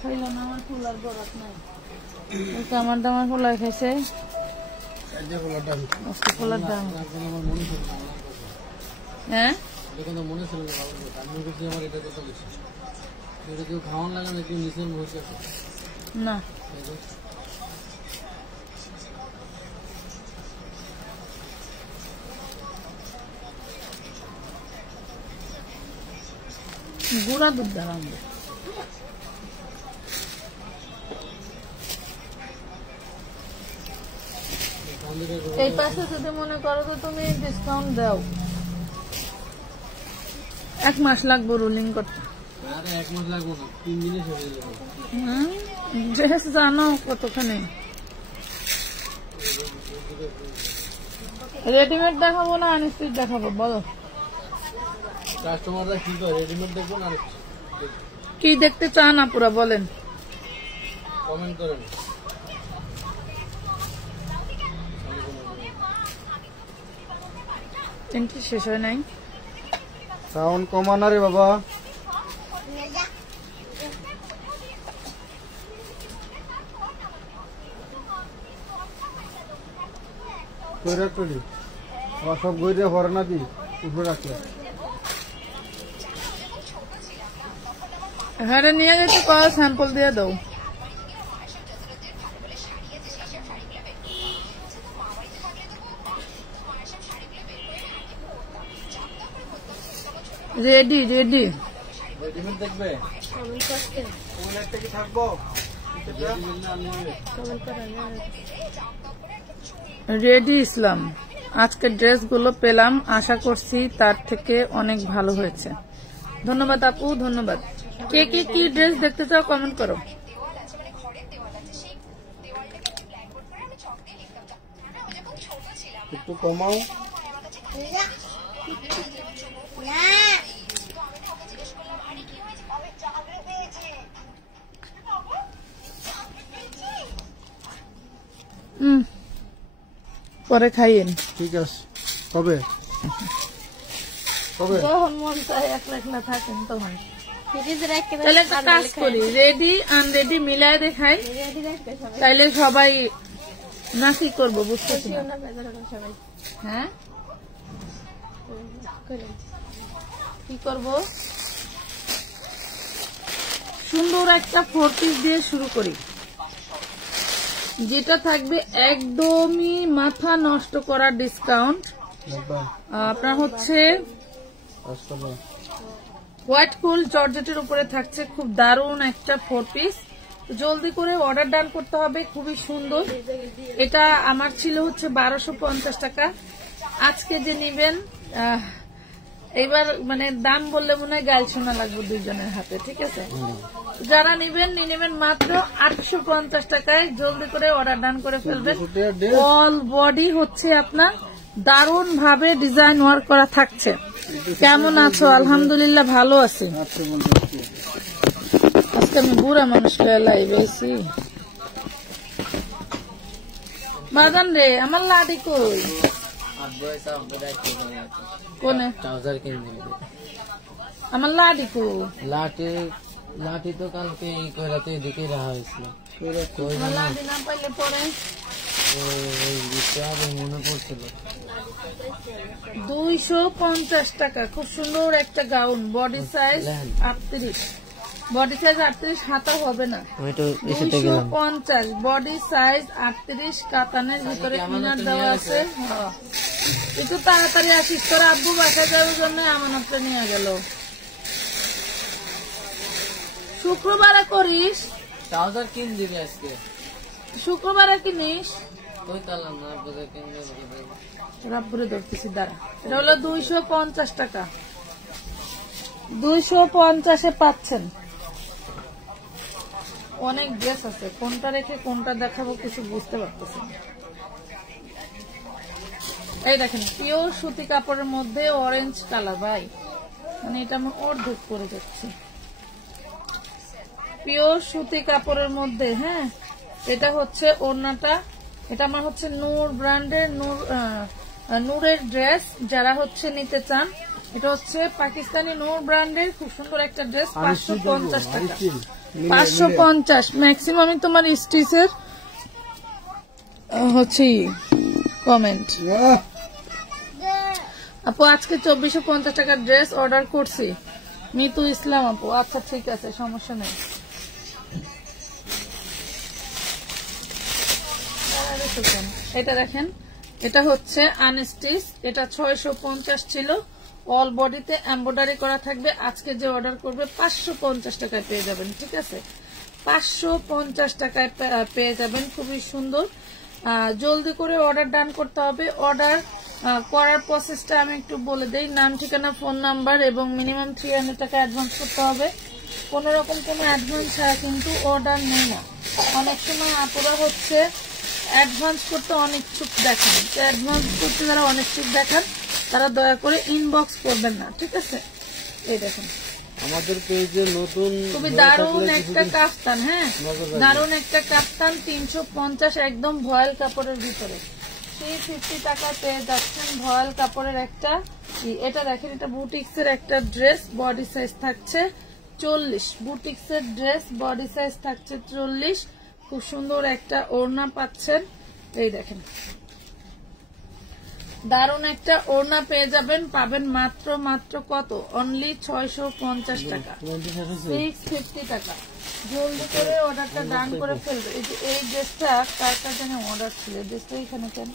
খাইলো না আমার ফুলার বরাত নাই কামার দামার ফুলাই খাইছে ফুলার দাম হ্যাঁ মনে ছিল খাওয়ান লাগে না কেউ নিচে না গুড়া দুধ দাঁড়ান এই পাশে যদি মনে করো তো তুমি ডিসকাউন্ট দাও 1 মাস লাগবে রুলিং করতে 1 মাস লাগবে না 3 দিনে শেষ হয়ে যাবে ড্রেস জানো কতখানি রেডিমেড দেখাবো না আনস্টিচ দেখাবো বলো কাস্টমাররা কি করে রেডিমেড দেখবো না কি দেখতে চান আপুরা বলেন কমেন্ট করেন এন্ট্রি শেষ হয় নাই সাউন্ড কমানা রে বাবা কইরা করি সব গইরে ভরে না দি উপরে রাখে হ্যাঁ নিয়ে যেতে কল স্যাম্পল দিয়ে দাও রেডি রেডি রেডিমেড দেখবে কমেন্ট করতে কোন একটা কি থাকবো রেডি ইসলাম আজকের ড্রেসগুলো পেলাম আশা করছি তার থেকে অনেক ভালো হয়েছে ধন্যবাদ আপু ধন্যবাদ কে কে কি ড্রেস দেখতে চাও কমেন্ট করো একটু কমাও পরে খাইয়েন ঠিক আছে কবে কবে যখন মন চায় একলা থাকেন তখন তাহলে একটা কাজ করি রেডি আনরেডি মিলায় দেখাই তাইলে সবাই না কি করবো বুঝতেছি না হ্যাঁ কি করবো সুন্দর একটা 4 পিস দিয়ে শুরু করি যেটা থাকবে একদমই মাথা নষ্ট করার ডিসকাউন্ট আপনার হচ্ছে হোয়াইট কুল জর্জেটের উপরে থাকছে খুব দারুণ একটা 4 পিস জলদি করে অর্ডার ডান করতে হবে খুবই সুন্দর এটা আমার ছিল হচ্ছে 1250 টাকা আজকে যে নিবেন এবার মানে দাম বললে মনে হয় গাল শোনা লাগবে দুইজনের হাতে ঠিক আছে যারা নিবেন নিয়ে নেবেন মাত্র 850 টাকায় জলদি করে অর্ডার ডান করে ফেলবেন অল বডি হচ্ছে আপনার দারুণ ভাবে ডিজাইন ওয়ার্ক করা থাকছে কেমন আছো আলহামদুলিল্লাহ ভালো আছি আজকে আমি বুড়া মানুষকে লাইভ আইছি বাজান রে আমার লাডি কই কোনে আমার লাডি কো লাঠি তো কালকে এই কইরাতে এদিকে রাখা হয়েছিল লাডি না পাইলে পরে মনে পড়ছিল 250 টাকা খুব সুন্দর একটা gown body size 38 body size 38 হাতা হবে না 250 বডি সাইজ 38 কাতানের ভিতরে পিনার দেওয়া আছে একটু তাড়াতাড়ি আসিস তোর আব্বু বাসায় যাওয়ার জন্য আমানতটা নিয়ে গেল শুক্রবারে করিস ট্রাউজার কিন দিবি আজকে শুক্রবারে কিনিস ওই তালাম না বুঝে কিন দেব রাব্বুরে ধরতেছি দাঁড়া এটা হলো 250 টাকা 250 এ পাচ্ছেন অনেক ড্রেস আছে কোনটা রেখে কোনটা দেখাবো কিছু বুঝতে পারতেছি এই দেখেন পিওর সুতি কাপড়ের মধ্যে অরেঞ্জ কালার ভাই মানে এটা আমি অর্ধেক করে যাচ্ছি পিওর সুতি কাপড়ের মধ্যে হ্যাঁ এটা হচ্ছে ওড়নাটা এটা আমার হচ্ছে নূর ব্র্যান্ডের নূরের ড্রেস যারা হচ্ছে নিতে চান এটা হচ্ছে পাকিস্তানি নূর ব্র্যান্ডের খুব সুন্দর একটা ড্রেস, 550 টাকা। 550 ম্যাক্সিমামই তোমার স্টিচের হচ্ছে কমেন্ট। আপু আজকে 2450 টাকার ড্রেস অর্ডার করছি, মিতু ইসলাম আপু। আচ্ছা ঠিক আছে, সমস্যা নেই। এটা দেখেন, এটা হচ্ছে আনস্টিচ, এটা 650 ছিল, অল বডিতে এমব্রয়ডারি করা থাকবে। আজকে যে অর্ডার করবে 550 টাকায় পেয়ে যাবেন, ঠিক আছে? 550 টাকায় পেয়ে যাবেন, খুবই সুন্দর। জলদি করে অর্ডার ডান করতে হবে। অর্ডার করার প্রসেসটা আমি একটু বলে দেই। নাম, ঠিকানা, ফোন নাম্বার এবং মিনিমাম 300 টাকা অ্যাডভান্স করতে হবে। কোন রকম কোনো অ্যাডভান্স ছাড়া কিন্তু অর্ডার নেই না। অনেক সময় আপুরা হচ্ছে অ্যাডভান্স করতে অনিচ্ছুক দেখান, তো অ্যাডভান্স করতে যারা অনিচ্ছুক দেখান তারা দয়া করে ইনবক্স করবেন না, ঠিক আছে? এই দেখুন আমাদের পেজে নতুন খুবই দারুণ একটা কাফতান, হ্যাঁ দারুণ একটা কাফতান, 350 একদম ভয়েল কাপড়ের ভিতরে। 350 টাকা পেয়ে যাচ্ছেন ভয়েল কাপড়ের একটা। এটা দেখেন, এটা বুটিক্সের একটা ড্রেস, বডি সাইজ থাকছে 40। বুটিক্সের ড্রেস, বডি সাইজ থাকছে 40। খুব সুন্দর একটা ওড়না পাচ্ছেন, এই দেখেন দারুণ একটা ওড়না পেয়ে যাবেন। পাবেন মাত্র কত? অনলি 650 টাকা, 650 টাকা। জলদি করে অর্ডারটা ডান করে ফেলবে। এই ড্রেসটা কার জানে অর্ডার ছিল, ড্রেসটা এখানে কেন?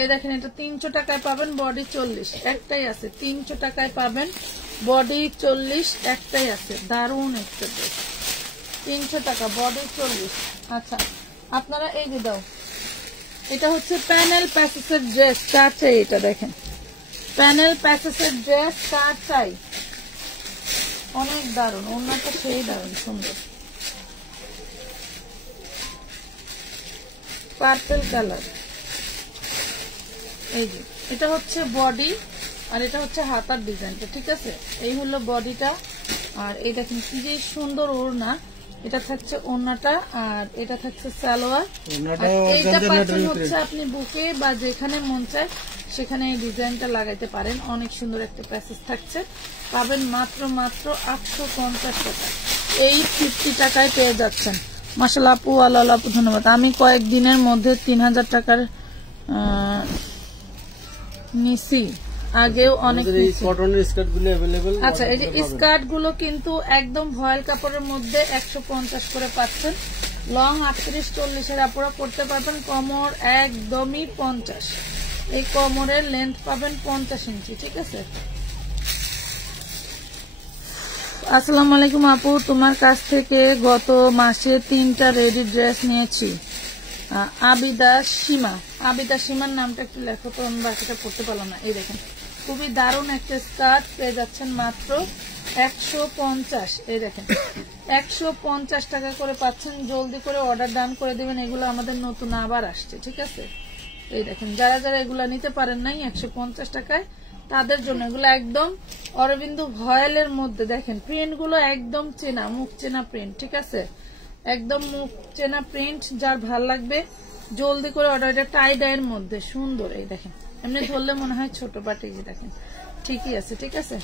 এই দেখেন, এটা 300 টাকায় পাবেন, বডি 40 একটাই আছে। 300 টাকায় পাবেন, বডি 40 একটাই আছে। দারুণ একটা ড্রেস, 300 টাকা, বডি 40। আচ্ছা আপনারা এই যে দাও, এটা হচ্ছে প্যানেল প্যাসেসের ড্রেস, কার চাই? এটা দেখেন প্যানেল প্যাসেসের ড্রেস, কার চাই? অনেক দারুণ, ওড়নাটা সেই দারুণ সুন্দর, পার্পল কালার। এই যে এটা হচ্ছে বডি, আর এটা হচ্ছে হাতার ডিজাইনটা, ঠিক আছে? এই হলো বডিটা, আর এই দেখেন কি যে সুন্দর ওড়না। এটা থাকছে ওড়নাটা, আর এটা থাকছে সালোয়ার। এইটা পাচ্ছেন হচ্ছে আপনি বুকে বা যেখানে মন চায় সেখানে এই ডিজাইনটা লাগাইতে পারেন। অনেক সুন্দর একটা প্যাসেজ থাকছে। পাবেন মাত্র 850 টাকা। এই 50 টাকায় পেয়ে যাচ্ছেন। মাশাআল্লাহ আপু, আল্লাহ আপু ধন্যবাদ। আমি কয়েকদিনের মধ্যে 3000 টাকার নিছি, আগেও অনেক কটনের স্কার্ট গুলো अवेलेबल। আচ্ছা এই যে স্কার্ট গুলো কিন্তু একদম ভয়েল কাপড়ের মধ্যে 150 করে পাচ্ছেন। লং 38-40 এর আপুরা করতে পারবেন। কোমর একদমই 50, এই কোমরের লেন্থ পাবেন 50 ইঞ্চি, ঠিক আছে? আসসালামু আলাইকুম আপু, তোমার কাছ থেকে গত মাসে 3টা রেডি ড্রেস নিয়েছি। আবিদা সীমা। আবিদা সীমার নামটা একটু লেখো তো, আমি বাকিটা পড়তে পারলাম না। এই দেখেন খুবই দারুণ একটা স্কার্ট পেয়ে যাচ্ছেন মাত্র 150। এই দেখেন 150 টাকা করে পাচ্ছেন। জলদি করে অর্ডার ডান করে দিবেন, এগুলো আমাদের নতুন আবার আসছে, ঠিক আছে? এই দেখেন যারা এগুলা নিতে পারেন নাই 150 টাকায়, তাদের জন্য এগুলো একদম অরবিন্দু ভয়েলের মধ্যে। দেখেন প্রিন্ট গুলো একদম চেনা, মুখ চেনা প্রিন্ট, ঠিক আছে? একদম মুখ চেনা প্রিন্ট, যার ভাল লাগবে জলদি করে অর্ডার। এটা টাই ডাইয়ের মধ্যে সুন্দর। এই দেখেন এমনি ধরলে মনে হয় ছোট, বাট এই যে দেখেন ঠিকই আছে, ঠিক আছে?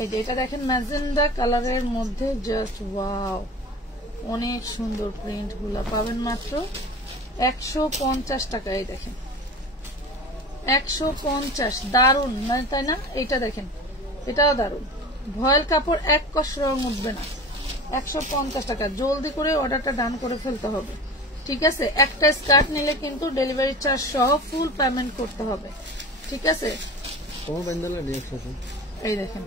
এই যে এটা দেখেন ম্যাজেন্ডা কালারের মধ্যে, জাস্ট ওয়াও, অনেক সুন্দর প্রিন্ট গুলা। পাবেন মাত্র 150 টাকা। এই দেখেন 150, দারুন মানে, তাই না? এটা দেখেন, এটাও দারুন, ভয়েল কাপড়, এক কষ রং উঠবে না। 150 টাকা। জলদি করে অর্ডারটা ডান করে ফেলতে হবে, ঠিক আছে? একটা স্কার্ট নিলে কিন্তু ডেলিভারি চার্জ সহ ফুল পেমেন্ট করতে হবে, ঠিক আছে? এই দেখেন,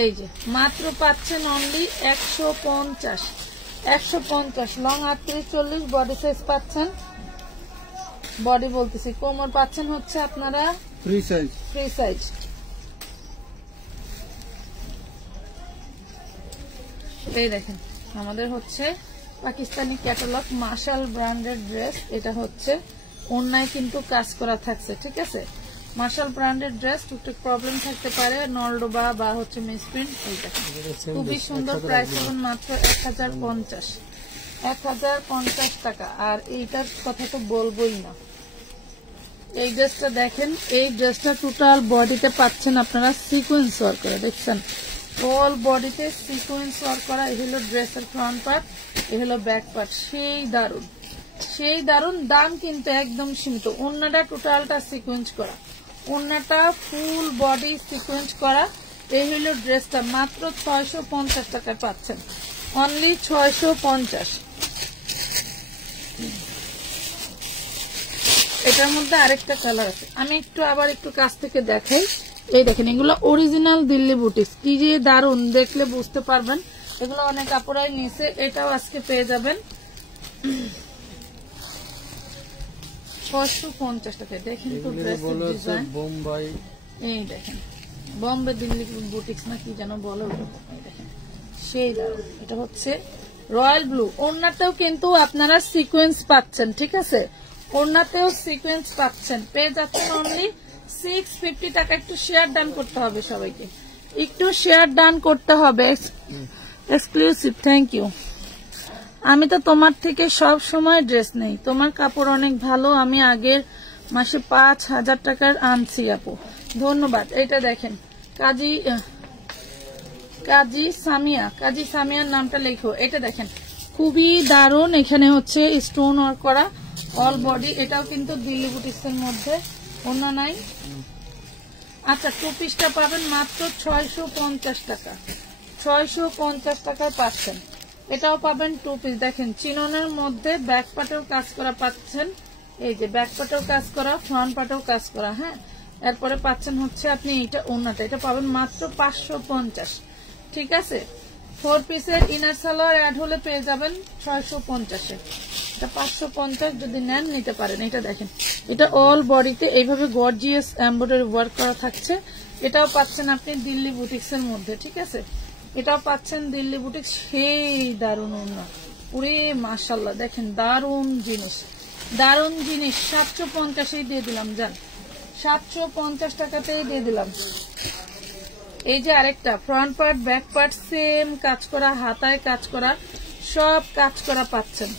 এই যে মাত্র পাচ্ছেন অনলি 150। 150 লং 38-40, বডি সাইজ পাচ্ছেন, বডি বলতেছি কোমর পাচ্ছেন হচ্ছে আপনারা ফ্রি সাইজ, ফ্রি সাইজ। এই দেখেন আমাদের হচ্ছে পাকিস্তানি ক্যাটালগ মার্শাল ব্র্যান্ডের ড্রেস। এটা হচ্ছে ওড়নায় কিন্তু কাজ করা থাকছে, ঠিক আছে? মার্শাল ব্র্যান্ডের ড্রেস, টুকটাক প্রবলেম থাকতে পারে, নলডোবা বা হচ্ছে মিসপ্রিন্ট। এইটা খুবই সুন্দর। প্রাইস পাবেন মাত্র 1050, 1050 টাকা। আর এইটার কথা তো বলবোই না, এই ড্রেসটা দেখেন, এই ড্রেসটা টোটাল বডিতে পাচ্ছেন আপনারা সিকোয়েন্স ওয়ার্ক করা, দেখছেন অল বডিতে সিকোয়েন্স ওয়ার্ক করা। এই হলো ড্রেসের ফ্রন্ট পার্ট, এই হলো ব্যাক পার্ট। সেই দারুন, সেই দারুন। দাম কিন্তু একদম সীমিত। ওড়নাটা টোটালটা সিকোয়েন্স করা, ওড়নাটা ফুল বডি সিকোয়েন্স করা। এই হলো ড্রেসটা, মাত্র 650 টাকায় পাচ্ছেন, অনলি 650। এটার মধ্যে আরেকটা কালার আছে, আমি একটু আবার একটু কাছ থেকে দেখাই। এই দেখেন, এগুলো অরিজিনাল দিল্লি বুটিক্স, কি যে দারুন, দেখলে বুঝতে পারবেন। এগুলো অনেক আপুরাই নিচে, এটাও আজকে পেয়ে যাবেন 650 টাকায়। দেখেন তো ড্রেসের ডিজাইন, বোম্বাই, এই দেখেন বম্বে দিল্লি বুটিক্স না কি যেন বলে, এই দেখেন সেই দারুন। এটা হচ্ছে রয়্যাল ব্লু। ওড়নাটাও কিন্তু আপনারা সিকোয়েন্স পাচ্ছেন, ঠিক আছে, ওড়নাতেও সিকোয়েন্স পাচ্ছেন, পেয়ে যাচ্ছেন অনলি 650 টাকা। একটু শেয়ার ডান করতে হবে সবাইকে, একটু শেয়ার ডান করতে হবে। Exclusive, thank you. আমি তো তোমার থেকে সব সময় ড্রেস নেই, তোমার কাপড় অনেক ভালো, আমি আগের মাসে 5000 টাকার আনছি আপু, ধন্যবাদ। এটা দেখেন কাজী সামিয়া, কাজী সামিয়ার নামটা লেখো। এটা দেখেন খুবই দারুন, এখানে হচ্ছে স্টোন ওয়ার্ক করা অল বডি। এটাও কিন্তু দিল্লি বুটিক্স এর মধ্যে, অন্য নাই। আচ্ছা, টু পিসটা পাবেন মাত্র 650 টাকা, 650 টাকায় পাচ্ছেন। এটাও পাবেন টু পিস, দেখেন চিননের মধ্যে ব্যাক পাটেও কাজ করা পাচ্ছেন, এই যে ব্যাক পাটেও কাজ করা, ফ্রন্ট পাটেও কাজ করা। হ্যাঁ, এরপরে পাচ্ছেন হচ্ছে আপনি এইটা ওড়নাটা, এটা পাবেন মাত্র 550, ঠিক আছে। 4 পিসের ইনার সালোয়ার অ্যাড হলে পেয়ে যাবেন 650-এ, এটা 550 যদি নেন নিতে পারেন। এটা দেখেন, এটা অল বডিতে এইভাবে গর্জিয়াস এমব্রয়ডারি ওয়ার্ক করা থাকছে। এটাও পাচ্ছেন আপনি দিল্লি বুটিক্স এর মধ্যে, ঠিক আছে, এটাও পাচ্ছেন দিল্লি বুটিক্স। সেই দারুন ওড়না, পুরে মাশাআল্লাহ, দেখেন দারুন জিনিস, দারুন জিনিস। 750-এই দিয়ে দিলাম, যান 750 টাকাতেই দিয়ে দিলাম। এই যে আরেকটা front part back part same কাজ করা, হাতায় কাজ করা, সব কাজ করা পাচ্ছেন,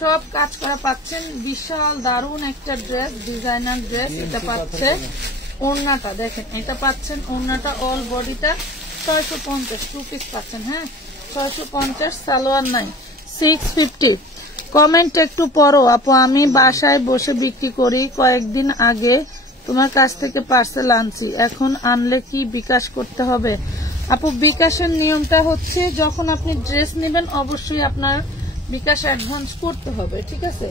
সব কাজ করা পাচ্ছেন। বিশাল দারুন একটা ড্রেস, ডিজাইনার ড্রেস। এটা পাচ্ছে ওড়নাটা, দেখেন এটা পাচ্ছেন ওড়নাটা অল বডিটা 650, টু পিস পাচ্ছেন। হ্যাঁ, 650, সালোয়ার নাই, 650। কমেন্ট একটু পড়ো আপু, আমি বাসায় বসে বিক্রি করি, কয়েকদিন আগে তোমার কাছ থেকে পার্সেল আনছি, এখন আনলে কি বিকাশ করতে হবে? আপু, বিকাশের নিয়মটা হচ্ছে যখন আপনি ড্রেস নেবেন অবশ্যই আপনার বিকাশ অ্যাডভান্স করতে হবে, ঠিক আছে,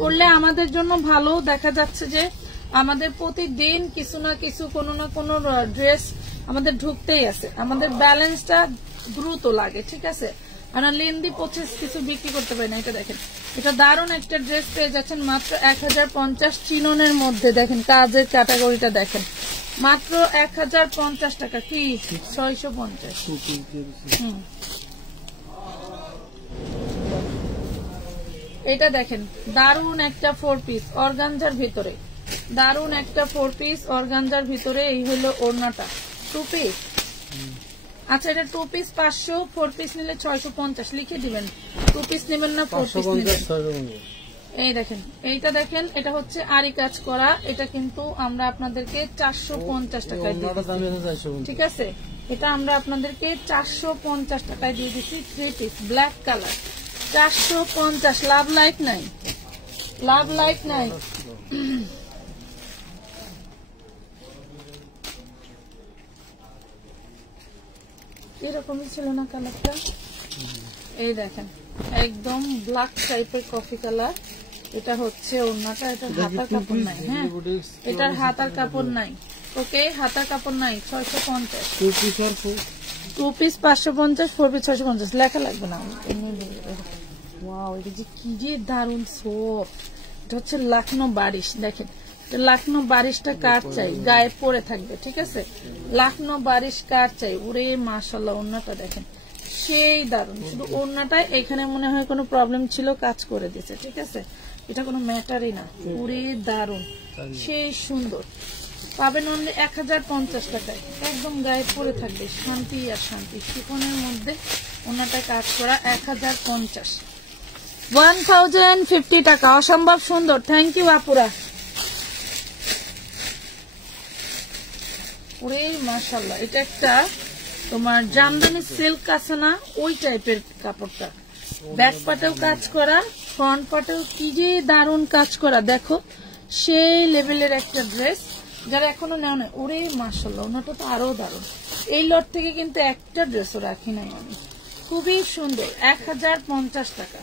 করলে আমাদের জন্য ভালো। দেখা যাচ্ছে যে আমাদের প্রতিদিন কিছু না কিছু কোনো না কোনো ড্রেস আমাদের ঢুকতেই আছে, আমাদের ব্যালেন্সটা দ্রুত লাগে, ঠিক আছে, আমরা লেন্দি প্রসেস কিছু বিক্রি করতে পারি না। এটা দেখেন, এটা দারুণ একটা ড্রেস পেয়ে যাচ্ছেন মাত্র 1050 চিননের মধ্যে। দেখেন কাজের ক্যাটাগরিটা দেখেন, মাত্র 1050 টাকা, কি 650। এটা দেখেন দারুণ একটা 4 পিস অর্গানজার ভিতরে, দারুণ একটা 4 পিস অর্গানজার ভিতরে। এই হলো ওড়নাটা, 2 পিস। আচ্ছা, এটা 2 পিস 500, 4 পিস নিলে 650 লিখে দিবেন। 2 পিস নেবেন না 4 পিস নেবেন। এই দেখেন, এইটা দেখেন, এটা হচ্ছে আরি কাজ করা, এটা কিন্তু আমরা আপনাদেরকে 450 টাকায় দিচ্ছি, ঠিক আছে, এটা আমরা আপনাদেরকে 450 টাকায় দিয়ে দিচ্ছি। 3 piece black colour, 450। Love like নাই, লাভ লাইক নাই। এরকমই ছিল না কালারটা, এই দেখেন একদম ব্ল্যাক টাইপের কফি কালার। এটা হচ্ছে ওড়নাটা, এটা হাতার কাপড় নাই। হ্যাঁ, এটার হাতার কাপড় নাই, ওকে, হাতার কাপড় নাই। 650, 2 পিস 550, 4 পিস 650, লেখা লাগবে না, এমনি বলে দেবো। ওয়াও, এটা যে কি যে দারুন সফট। এটা হচ্ছে লখনৌ বারিশ, দেখেন লখনৌ বারিশটা কার চাই, গায়ে পরে থাকবে, ঠিক আছে, লখনৌ বারিশ কার চাই। ওরে মাশাআল্লাহ, ওড়নাটা দেখেন সেই দারুন। শুধু ওড়নাটাই এখানে মনে হয় কোনো প্রবলেম ছিল, কাজ করে দিয়েছে, ঠিক আছে, এটা কোনো ম্যাটারই না। ওরে দারুন, সেই সুন্দর। পাবেন অনলি 1050 টাকায়, একদম গায়ে পরে থাকবে, শান্তি আর শান্তি। শিফনের মধ্যে ওড়নাটা কাজ করা, 1050। 1050 টাকা, অসম্ভব সুন্দর। থ্যাংক ইউ আপুরা। ওরে মাশাআল্লাহ, এটা একটা তোমার জামদানি সিল্ক আছে না, ওই টাইপের কাপড়টা। ব্যাক পাটেও কাজ করা, ফ্রন্ট পাটেও কি যে দারুণ কাজ করা, দেখো সেই লেভেলের একটা ড্রেস। যারা এখনো নেও না, ওরে মাশাআল্লাহ, ওনাটা তো আরো দারুণ। এই লট থেকে কিন্তু একটা ড্রেসও রাখি নাই আমি। খুবই সুন্দর, 1050 টাকা,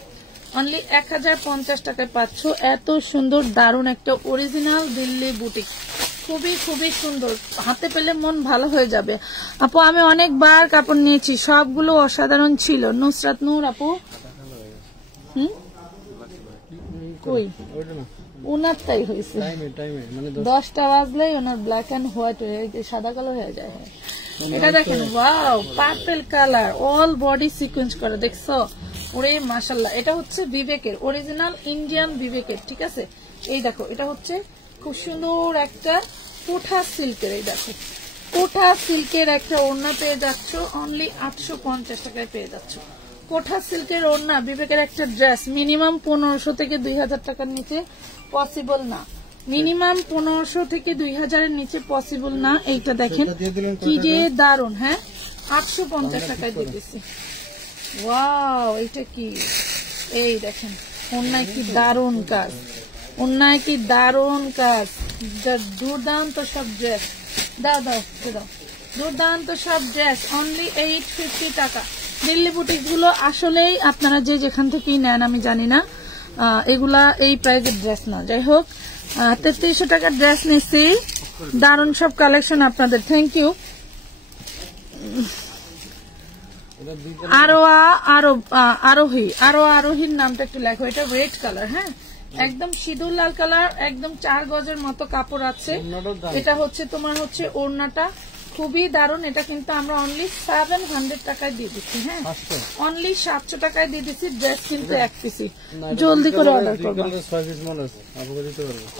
অনলি 1050 টাকায় পাচ্ছ এত সুন্দর দারুণ একটা অরিজিনাল দিল্লি বুটিক। খুবই খুবই সুন্দর, হাতে পেলে মন ভালো হয়ে যাবে। আপু আমি অনেকবার কাপড় নিয়েছি, সবগুলো অসাধারণ ছিল। নুসরাত নূর আপু, কই ওনার তাই হয়েছে, 10টা বাজলেই ওনার ব্ল্যাক অ্যান্ড হোয়াইট হয়ে সাদা কালো হয়ে যায়। এটা দেখেন, wow, purple colour, all body sequence করা, দেখছো? ওরে মাশাআল্লাহ, এটা হচ্ছে বিবেকের, অরিজিনাল ইন্ডিয়ান বিবেকের, ঠিক আছে? এই দেখো, এটা হচ্ছে খুব সুন্দর একটা কোঠা সিল্কের, এই দেখো কোঠা সিল্কের একটা ওড়না পেয়ে যাচ্ছ অনলি 850 টাকায় পেয়ে যাচ্ছ। কোঠা সিল্কের ওড়না, বিবেকের একটা ড্রেস মিনিমাম 1500 থেকে 2000 টাকার নিচে পসিবল না, মিনিমাম 1500 থেকে 2000 এর নিচে পসিবল না। এইটা দেখেন কি যে দারুন, হ্যাঁ 850 টাকায় দিতেছি। ওয়াও, এটা কি, এই দেখেন ওড়নায় কি দারুন কাজ, ওড়নায় কি দারুন কাজ, দুর্দান্ত সব ড্রেস। দাও দাও দাও, দুর্দান্ত সব ড্রেস অনলি 850 টাকা। দিল্লি বুটিক গুলো আসলেই আপনারা যে যেখান থেকেই নেন আমি জানি না, এগুলা এই প্রাইজের ড্রেস না। যাই হোক, 3300 টাকার ড্রেস নিচ্ছি, দারুণ সব কালেকশন আপনাদের, থ্যাংক ইউ। আরোহীর নামটা একটু লেখো, এটা রেড কালার, হ্যাঁ একদম সিঁদুর লাল কালার, একদম 4 গজের মতো কাপড় আছে। এটা হচ্ছে তোমার হচ্ছে ওড়নাটা খুবই দারুণ, এটা কিন্তু আমরা অনলি 700 টাকায় দিয়ে দিচ্ছি, হ্যাঁ অনলি 700 টাকায় দিয়ে দিচ্ছি। ড্রেস কিন্তু এক পিসি, জলদি করে অর্ডার করবো।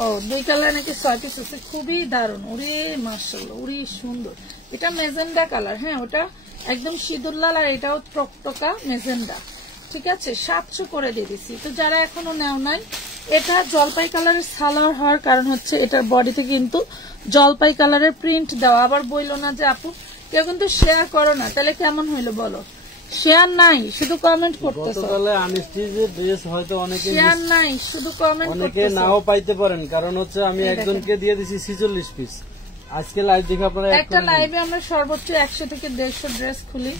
ও 2 কালার নাকি 6 পিস আছে, খুবই দারুণ। ওরে মাশাআল্লাহ, ওরে সুন্দর। এটা মেজেন্ডা কালার, হ্যাঁ ওটা একদম সিঁদুর লাল, আর এটাও টকটকা মেজেন্ডা, ঠিক আছে 700 করে দিয়ে দিচ্ছি। তো যারা এখনো নেও নাই, এটা জলপাই কালারের সালোয়ার হওয়ার কারণ হচ্ছে এটার বডিতে কিন্তু জলপাই কালারের প্রিন্ট দেওয়া। আবার বইলো না যে আপু কেউ কিন্তু শেয়ার করো না, তাহলে কেমন হইলো বলো? শেয়ার নাই, শুধু কমেন্ট করতেছো। শেয়ার নাই, শুধু কমেন্ট করতেছো। নাও পাইতে পারেন, কারণ হচ্ছে আমি একজনকে দিয়ে দিছি 46 পিস। আজকে লাইভ দেখে আপনারা, একটা লাইভে আমরা সর্বোচ্চ 100 থেকে 150 ড্রেস খুলি,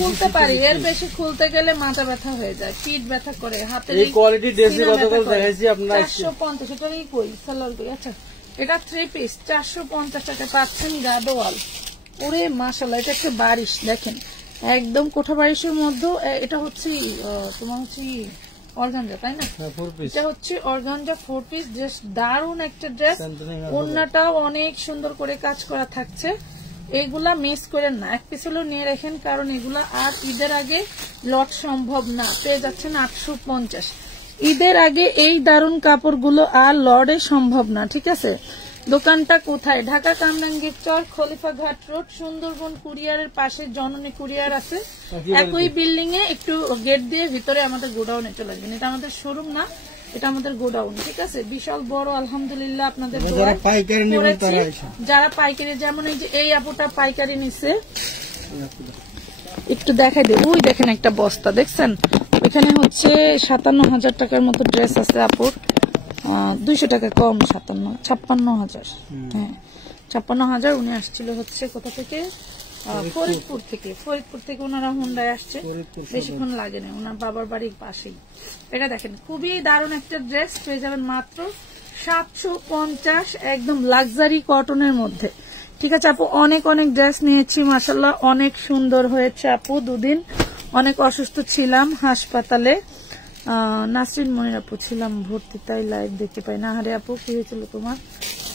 খুলতে পারি, এর বেশি খুলতে গেলে মাথা ব্যথা হয়ে যায়, পিঠ ব্যথা করে, হাতে। এই কোয়ালিটি ড্রেসের গতকাল দেখাইছি আপনারা 450, এটাই কই সালোয়ার কই। আচ্ছা, এটা 3 পিস 450 টাকা পাচ্ছেন গাদোয়াল। ওরে মাশাআল্লাহ, এটা একটা বারিশ, দেখেন একদম কোঠা বারিশের মধ্যে। এটা হচ্ছে তোমার হচ্ছে অর্গানজা, তাই না? এটা হচ্ছে অর্গানজা 4 পিস, জাস্ট দারুন একটা ড্রেস। ওড়নাটাও অনেক সুন্দর করে কাজ করা থাকছে। এগুলা মিস করেন না, এক পিস হলেও নিয়ে রাখেন, কারণ এগুলা আর ঈদের আগে লট সম্ভব না। পেয়ে যাচ্ছেন 850। ঈদের আগে এই দারুন কাপড়গুলো আর লটে সম্ভব না, ঠিক আছে? দোকানটা কোথায়? ঢাকা কামরাঙ্গীর চর, খলিফা ঘাট রোড, সুন্দরবন কুরিয়ারের পাশে জননী কুরিয়ার আছে, একই বিল্ডিং এ একটু গেট দিয়ে ভিতরে আমাদের গোডাউনে চলে আসবেন। এটা আমাদের শোরুম না, এটা আমাদের গোডাউন, ঠিক আছে? বিশাল বড়, আলহামদুলিল্লাহ আপনাদের যারা পাইকারি, যেমন এই যে এই আপুটা পাইকারি নিচ্ছে, একটু দেখাই দেব। ওই দেখেন একটা বস্তা দেখছেন, এখানে হচ্ছে 57,000 টাকার মতো ড্রেস আছে আপুর, 200 টাকা কম, 56,000, হ্যাঁ 56,000। উনি আসছিল হচ্ছে কোথা থেকে? ফরিদপুর থেকে ওনারা হুন্ডায় আসছে, বেশিক্ষণ লাগে না, ওনার বাবার বাড়ির পাশেই। এটা দেখেন খুবই দারুণ একটা ড্রেস, পেয়ে যাবেন মাত্র 750, একদম লাক্সারি কটনের মধ্যে, ঠিক আছে আপু? অনেক অনেক ড্রেস নিয়েছি, মাশাআল্লাহ অনেক সুন্দর হয়েছে আপু। 2 দিন অনেক অসুস্থ ছিলাম হাসপাতালে, নাসরিন মনির আপু ছিলাম ভর্তি, তাই লাইভ দেখতে পাই না। আরে আপু কি হয়েছিল তোমার?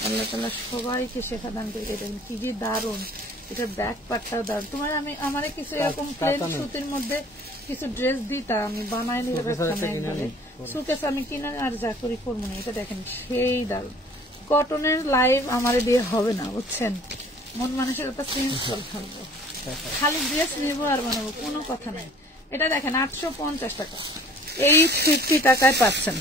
আল্লাহ তাআলা সবাইকে শেফা দান করে দেন। কি যে দারুণ, এটা ব্যাক পার্টটাও দারুণ। তোমার আমারে কিছু এরকম প্লেন সুতির মধ্যে কিছু ড্রেস দিতা, আমি বানাই নিয়ে সুকেস আমি কিনে আর যা করি করবো না। এটা দেখেন সেই দারুণ কটনের। লাইভ আমার দিয়ে হবে না, বুঝছেন? মন মানুষের একটা সিম্পল থাকবো, খালি ড্রেস নেবো আর বানাবো, কোনো কথা নাই। এটা দেখেন 850 টাকা, 850 টাকায় পাচ্ছেন।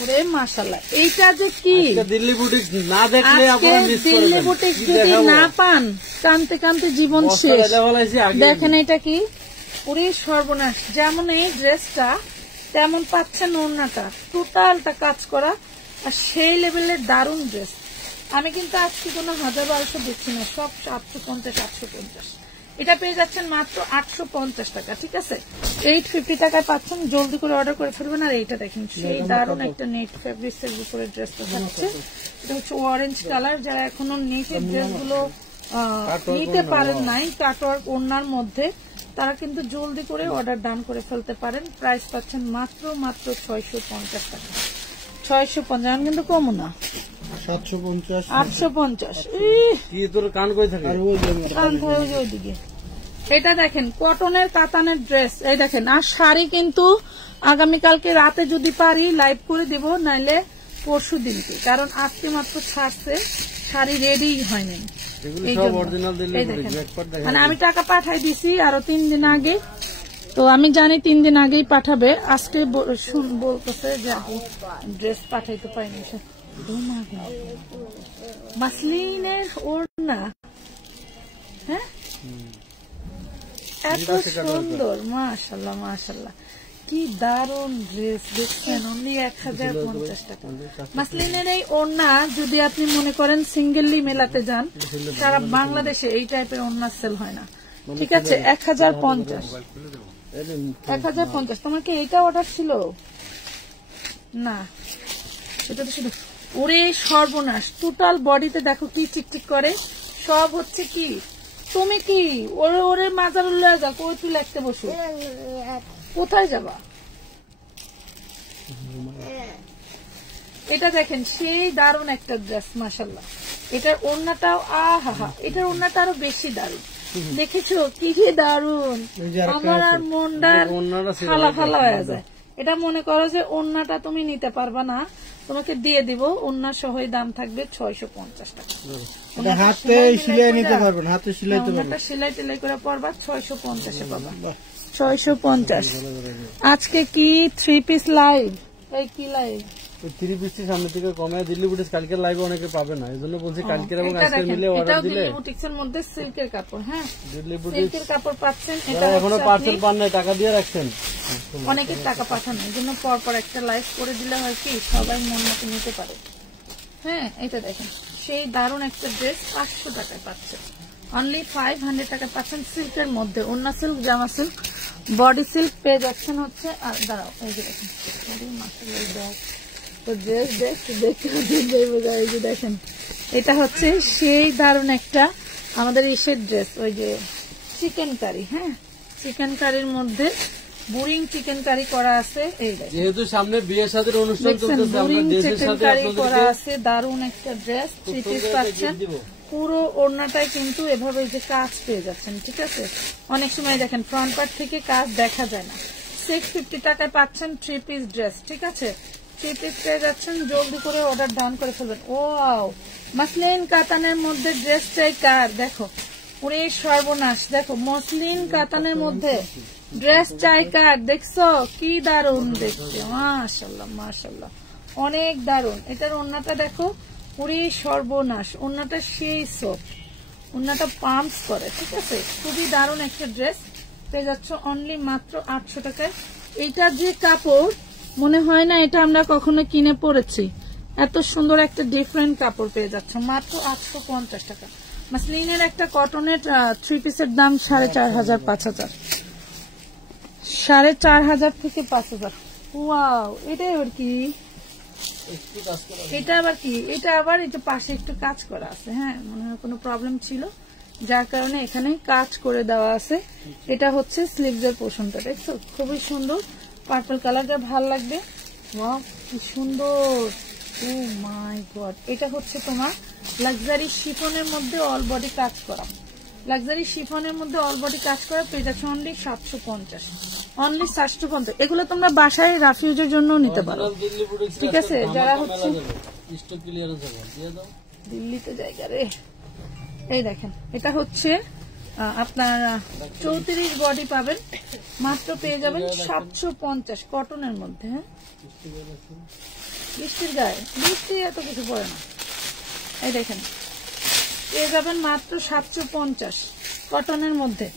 ওরে মাশাআল্লাহ, এইটা যে কি দিল্লি বুটিক্স না দেখলে আপনারা মিস করবেন। দিল্লি বুটিক্স যদি না পান কানতে কানতে জীবন শেষ। দেখেন এটা কি, ওরে সর্বনাশ, যেমন এই ড্রেসটা তেমন পাচ্ছেন ওড়নাটা, টোটালটা কাজ করা, আর সেই লেভেলের দারুণ ড্রেস। আমি কিন্তু আজকে কোনো 1000-1200 দিচ্ছি না, সব 750-850। এটা পেয়ে যাচ্ছেন মাত্র 850 টাকা। ঠিক আছে, 850 টাকায় পাচ্ছেন। জলদি করে অর্ডার করে ফেলবেন। আর এইটা দেখেন, সেই দারুণ একটা নেট ফেব্রিক্স এর উপরে ড্রেসটা থাকছে। এটা হচ্ছে অরেঞ্জ কালার। যারা এখনো নেটের ড্রেসগুলো নিতে পারেন নাই কাটওয়ার্ক ওড়নার মধ্যে, তারা কিন্তু জলদি করে অর্ডার ডান করে ফেলতে পারেন। প্রাইস পাচ্ছেন মাত্র 650 টাকা। 650 কিন্তু কমও না, 750 850। কি তোর কান কই থাকে? কান ধরে ওইদিকে। এটা দেখেন কটনের কাতানের ড্রেস। এই দেখেন, আর শাড়ি কিন্তু আগামীকালকে রাতে যদি পারি লাইভ করে দেব, নাইলে পরশু দিনকে, কারণ আজকে মাত্র ছাড়ছে, শাড়ি রেডি হয়নি। মানে আমি টাকা পাঠাই দিছি আরো 3 দিন আগে, তো আমি জানি 3 দিন আগেই পাঠাবে। আজকে বলতেছে যে ড্রেস পাঠাইতে পারিনি। মাসলিনের ওড়না, হ্যাঁ, এত সুন্দর, মাশাআল্লাহ মাশাআল্লাহ, কি দারুন ড্রেস। দেখছেন, অনলি 1050 টাকা। মাসলিনের এই ওড়না যদি আপনি মনে করেন সিঙ্গেললি মেলাতে যান, সারা বাংলাদেশে এই টাইপের ওড়না সেল হয় না। ঠিক আছে, 1050। 1050। তোমার কি এইটা অর্ডার ছিল না? এটা তো শুধু, ওরে সর্বনাশ, টোটাল বডিতে দেখো কি চিকচিক করে, সব হচ্ছে কি, তুমি কি ওরে ওরে মাজার লয়ে যাও, কই তুই লাগতে বসো, কোথায় যাবা? এটা দেখেন, সেই দারুণ একটা ড্রেস, মাশাআল্লাহ। এটার ওড়নাটাও আহা, এটার ওড়নাটা আরো বেশি দারুণ। দেখেছো কি দারুণ, আমার আর মনটা ফালা ফালা হয়ে যায়। এটা মনে করো যে ওড়নাটা তুমি নিতে পারবা না, তোমাকে দিয়ে দিব, ওড়না সহই দাম থাকবে 650 টাকা। হাতে সেলাই নিতে পারবেন, হাতে সেলাই তো পারবেন, সেলাই টেলাই করে পরবা 650 এ পাবা। 650। আজকে কি 3 পিস লাইভ? এই কি লাইভ? 3 পিস সামনে থেকে কমে দিল্লি বুটিক্স কালকে লাইভে অনেকে পাবে না, এজন্য বলছি কালকে এবং আজকে মিলে অর্ডার দিলে। দিল্লি বুটিক্সের মধ্যে সিল্কের কাপড়, হ্যাঁ, দিল্লি বুটিক্স সিল্কের কাপড় পাচ্ছেন। এটা এখনো পার্সেল পান নাই, টাকা দিয়ে রাখছেন, অনেকে টাকা পাঠান, এজন্য পর একটা লাইভ করে দিলে হয় কি সবাই মন মতো নিতে পারে। হ্যাঁ, এটা দেখেন, সেই দারুণ একটা ড্রেস 500 টাকায় পাচ্ছেন, অনলি 500 টাকায় পাচ্ছেন। সিল্কের মধ্যে ওড়না সিল্ক, জামা সিল্ক, বডি সিল্ক পেয়ে যাচ্ছেন হচ্ছে। আর দাঁড়াও, এই যে দেখেন, দেখেন, এটা হচ্ছে সেই দারুণ একটা আমাদের ইসের ড্রেস, ওই যে চিকেন কারি। হ্যাঁ, চিকেন কারির মধ্যে বুরিং চিকেন কারি করা আছে। এই যেহেতু সামনে বিয়ের সাথে অনুষ্ঠান চলতেছে, আমরা ড্রেসের সাথে করা আছে, দারুণ একটা ড্রেস, 3 পিস পাচ্ছেন। পুরো ওড়নাটাই কিন্তু এভাবে যে কাজ পেয়ে যাচ্ছেন। ঠিক আছে, অনেক সময় দেখেন ফ্রন্ট পার্ট থেকে কাজ দেখা যায় না। 650 টাকায় পাচ্ছেন 3 পিস ড্রেস। ঠিক আছে, 3 পিস পেয়ে যাচ্ছেন, জলদি করে অর্ডার ডান করে ফেলবেন। ওয়াও, মসলিন কাতানের মধ্যে ড্রেস চাই কার? দেখো, ওরে সর্বনাশ, দেখো মসলিন কাতানের মধ্যে ড্রেস চাই কার? দেখছো কি দারুণ দেখতে, মাশাআল্লাহ মাশাআল্লাহ, অনেক দারুণ। এটার ওড়নাটা দেখো, ওরে সর্বনাশ, ওড়নাটা সেই সফট, ওড়নাটা পাম্পস করে। ঠিক আছে, খুবই দারুণ একটা ড্রেস পেয়ে যাচ্ছ অনলি মাত্র 800 টাকায়। এইটা যে কাপড়, মনে হয় না এটা আমরা কখনো কিনে পরেছি, এত সুন্দর একটা ডিফারেন্ট কাপড় পেয়ে যাচ্ছ মাত্র 850 টাকা। মাসলিনের একটা কটনের 3 পিসের দাম 4500, 5000, 4500 থেকে 5000। ওয়াও, এটাই আবার কি? এটা আবার কি? এটা আবার এটা পাশে একটু কাজ করা আছে। হ্যাঁ, মনে হয় কোনো প্রবলেম ছিল, যার কারণে এখানে কাজ করে দেওয়া আছে। এটা হচ্ছে স্লিভসের পোর্শনটা, দেখছো খুবই সুন্দর, পার্পল কালারটা ভাল লাগবে। ওয়াও, কি সুন্দর, ও মাই গড। এটা হচ্ছে তোমার লাক্সারি শিফনের মধ্যে অল বডি কাজ করা, লাক্সারি শিফনের মধ্যে অল বডি কাজ করা পেয়ে যাচ্ছে অনলি 750, অনলি 750। এগুলো তোমরা বাসায় রাফিউজের জন্য নিতে পারো। ঠিক আছে, যারা হচ্ছে দিল্লিতে জায়গা রে। এই দেখেন, এটা হচ্ছে আপনার 34 বডি পাবেন, মাত্র পেয়ে যাবেন 750 কটনের মধ্যে। হ্যাঁ, বৃষ্টির গায়ে বৃষ্টি এত কিছু পড়ে না। এই দেখেন পেয়ে যাবেন মাত্র 750 কটনের মধ্যে,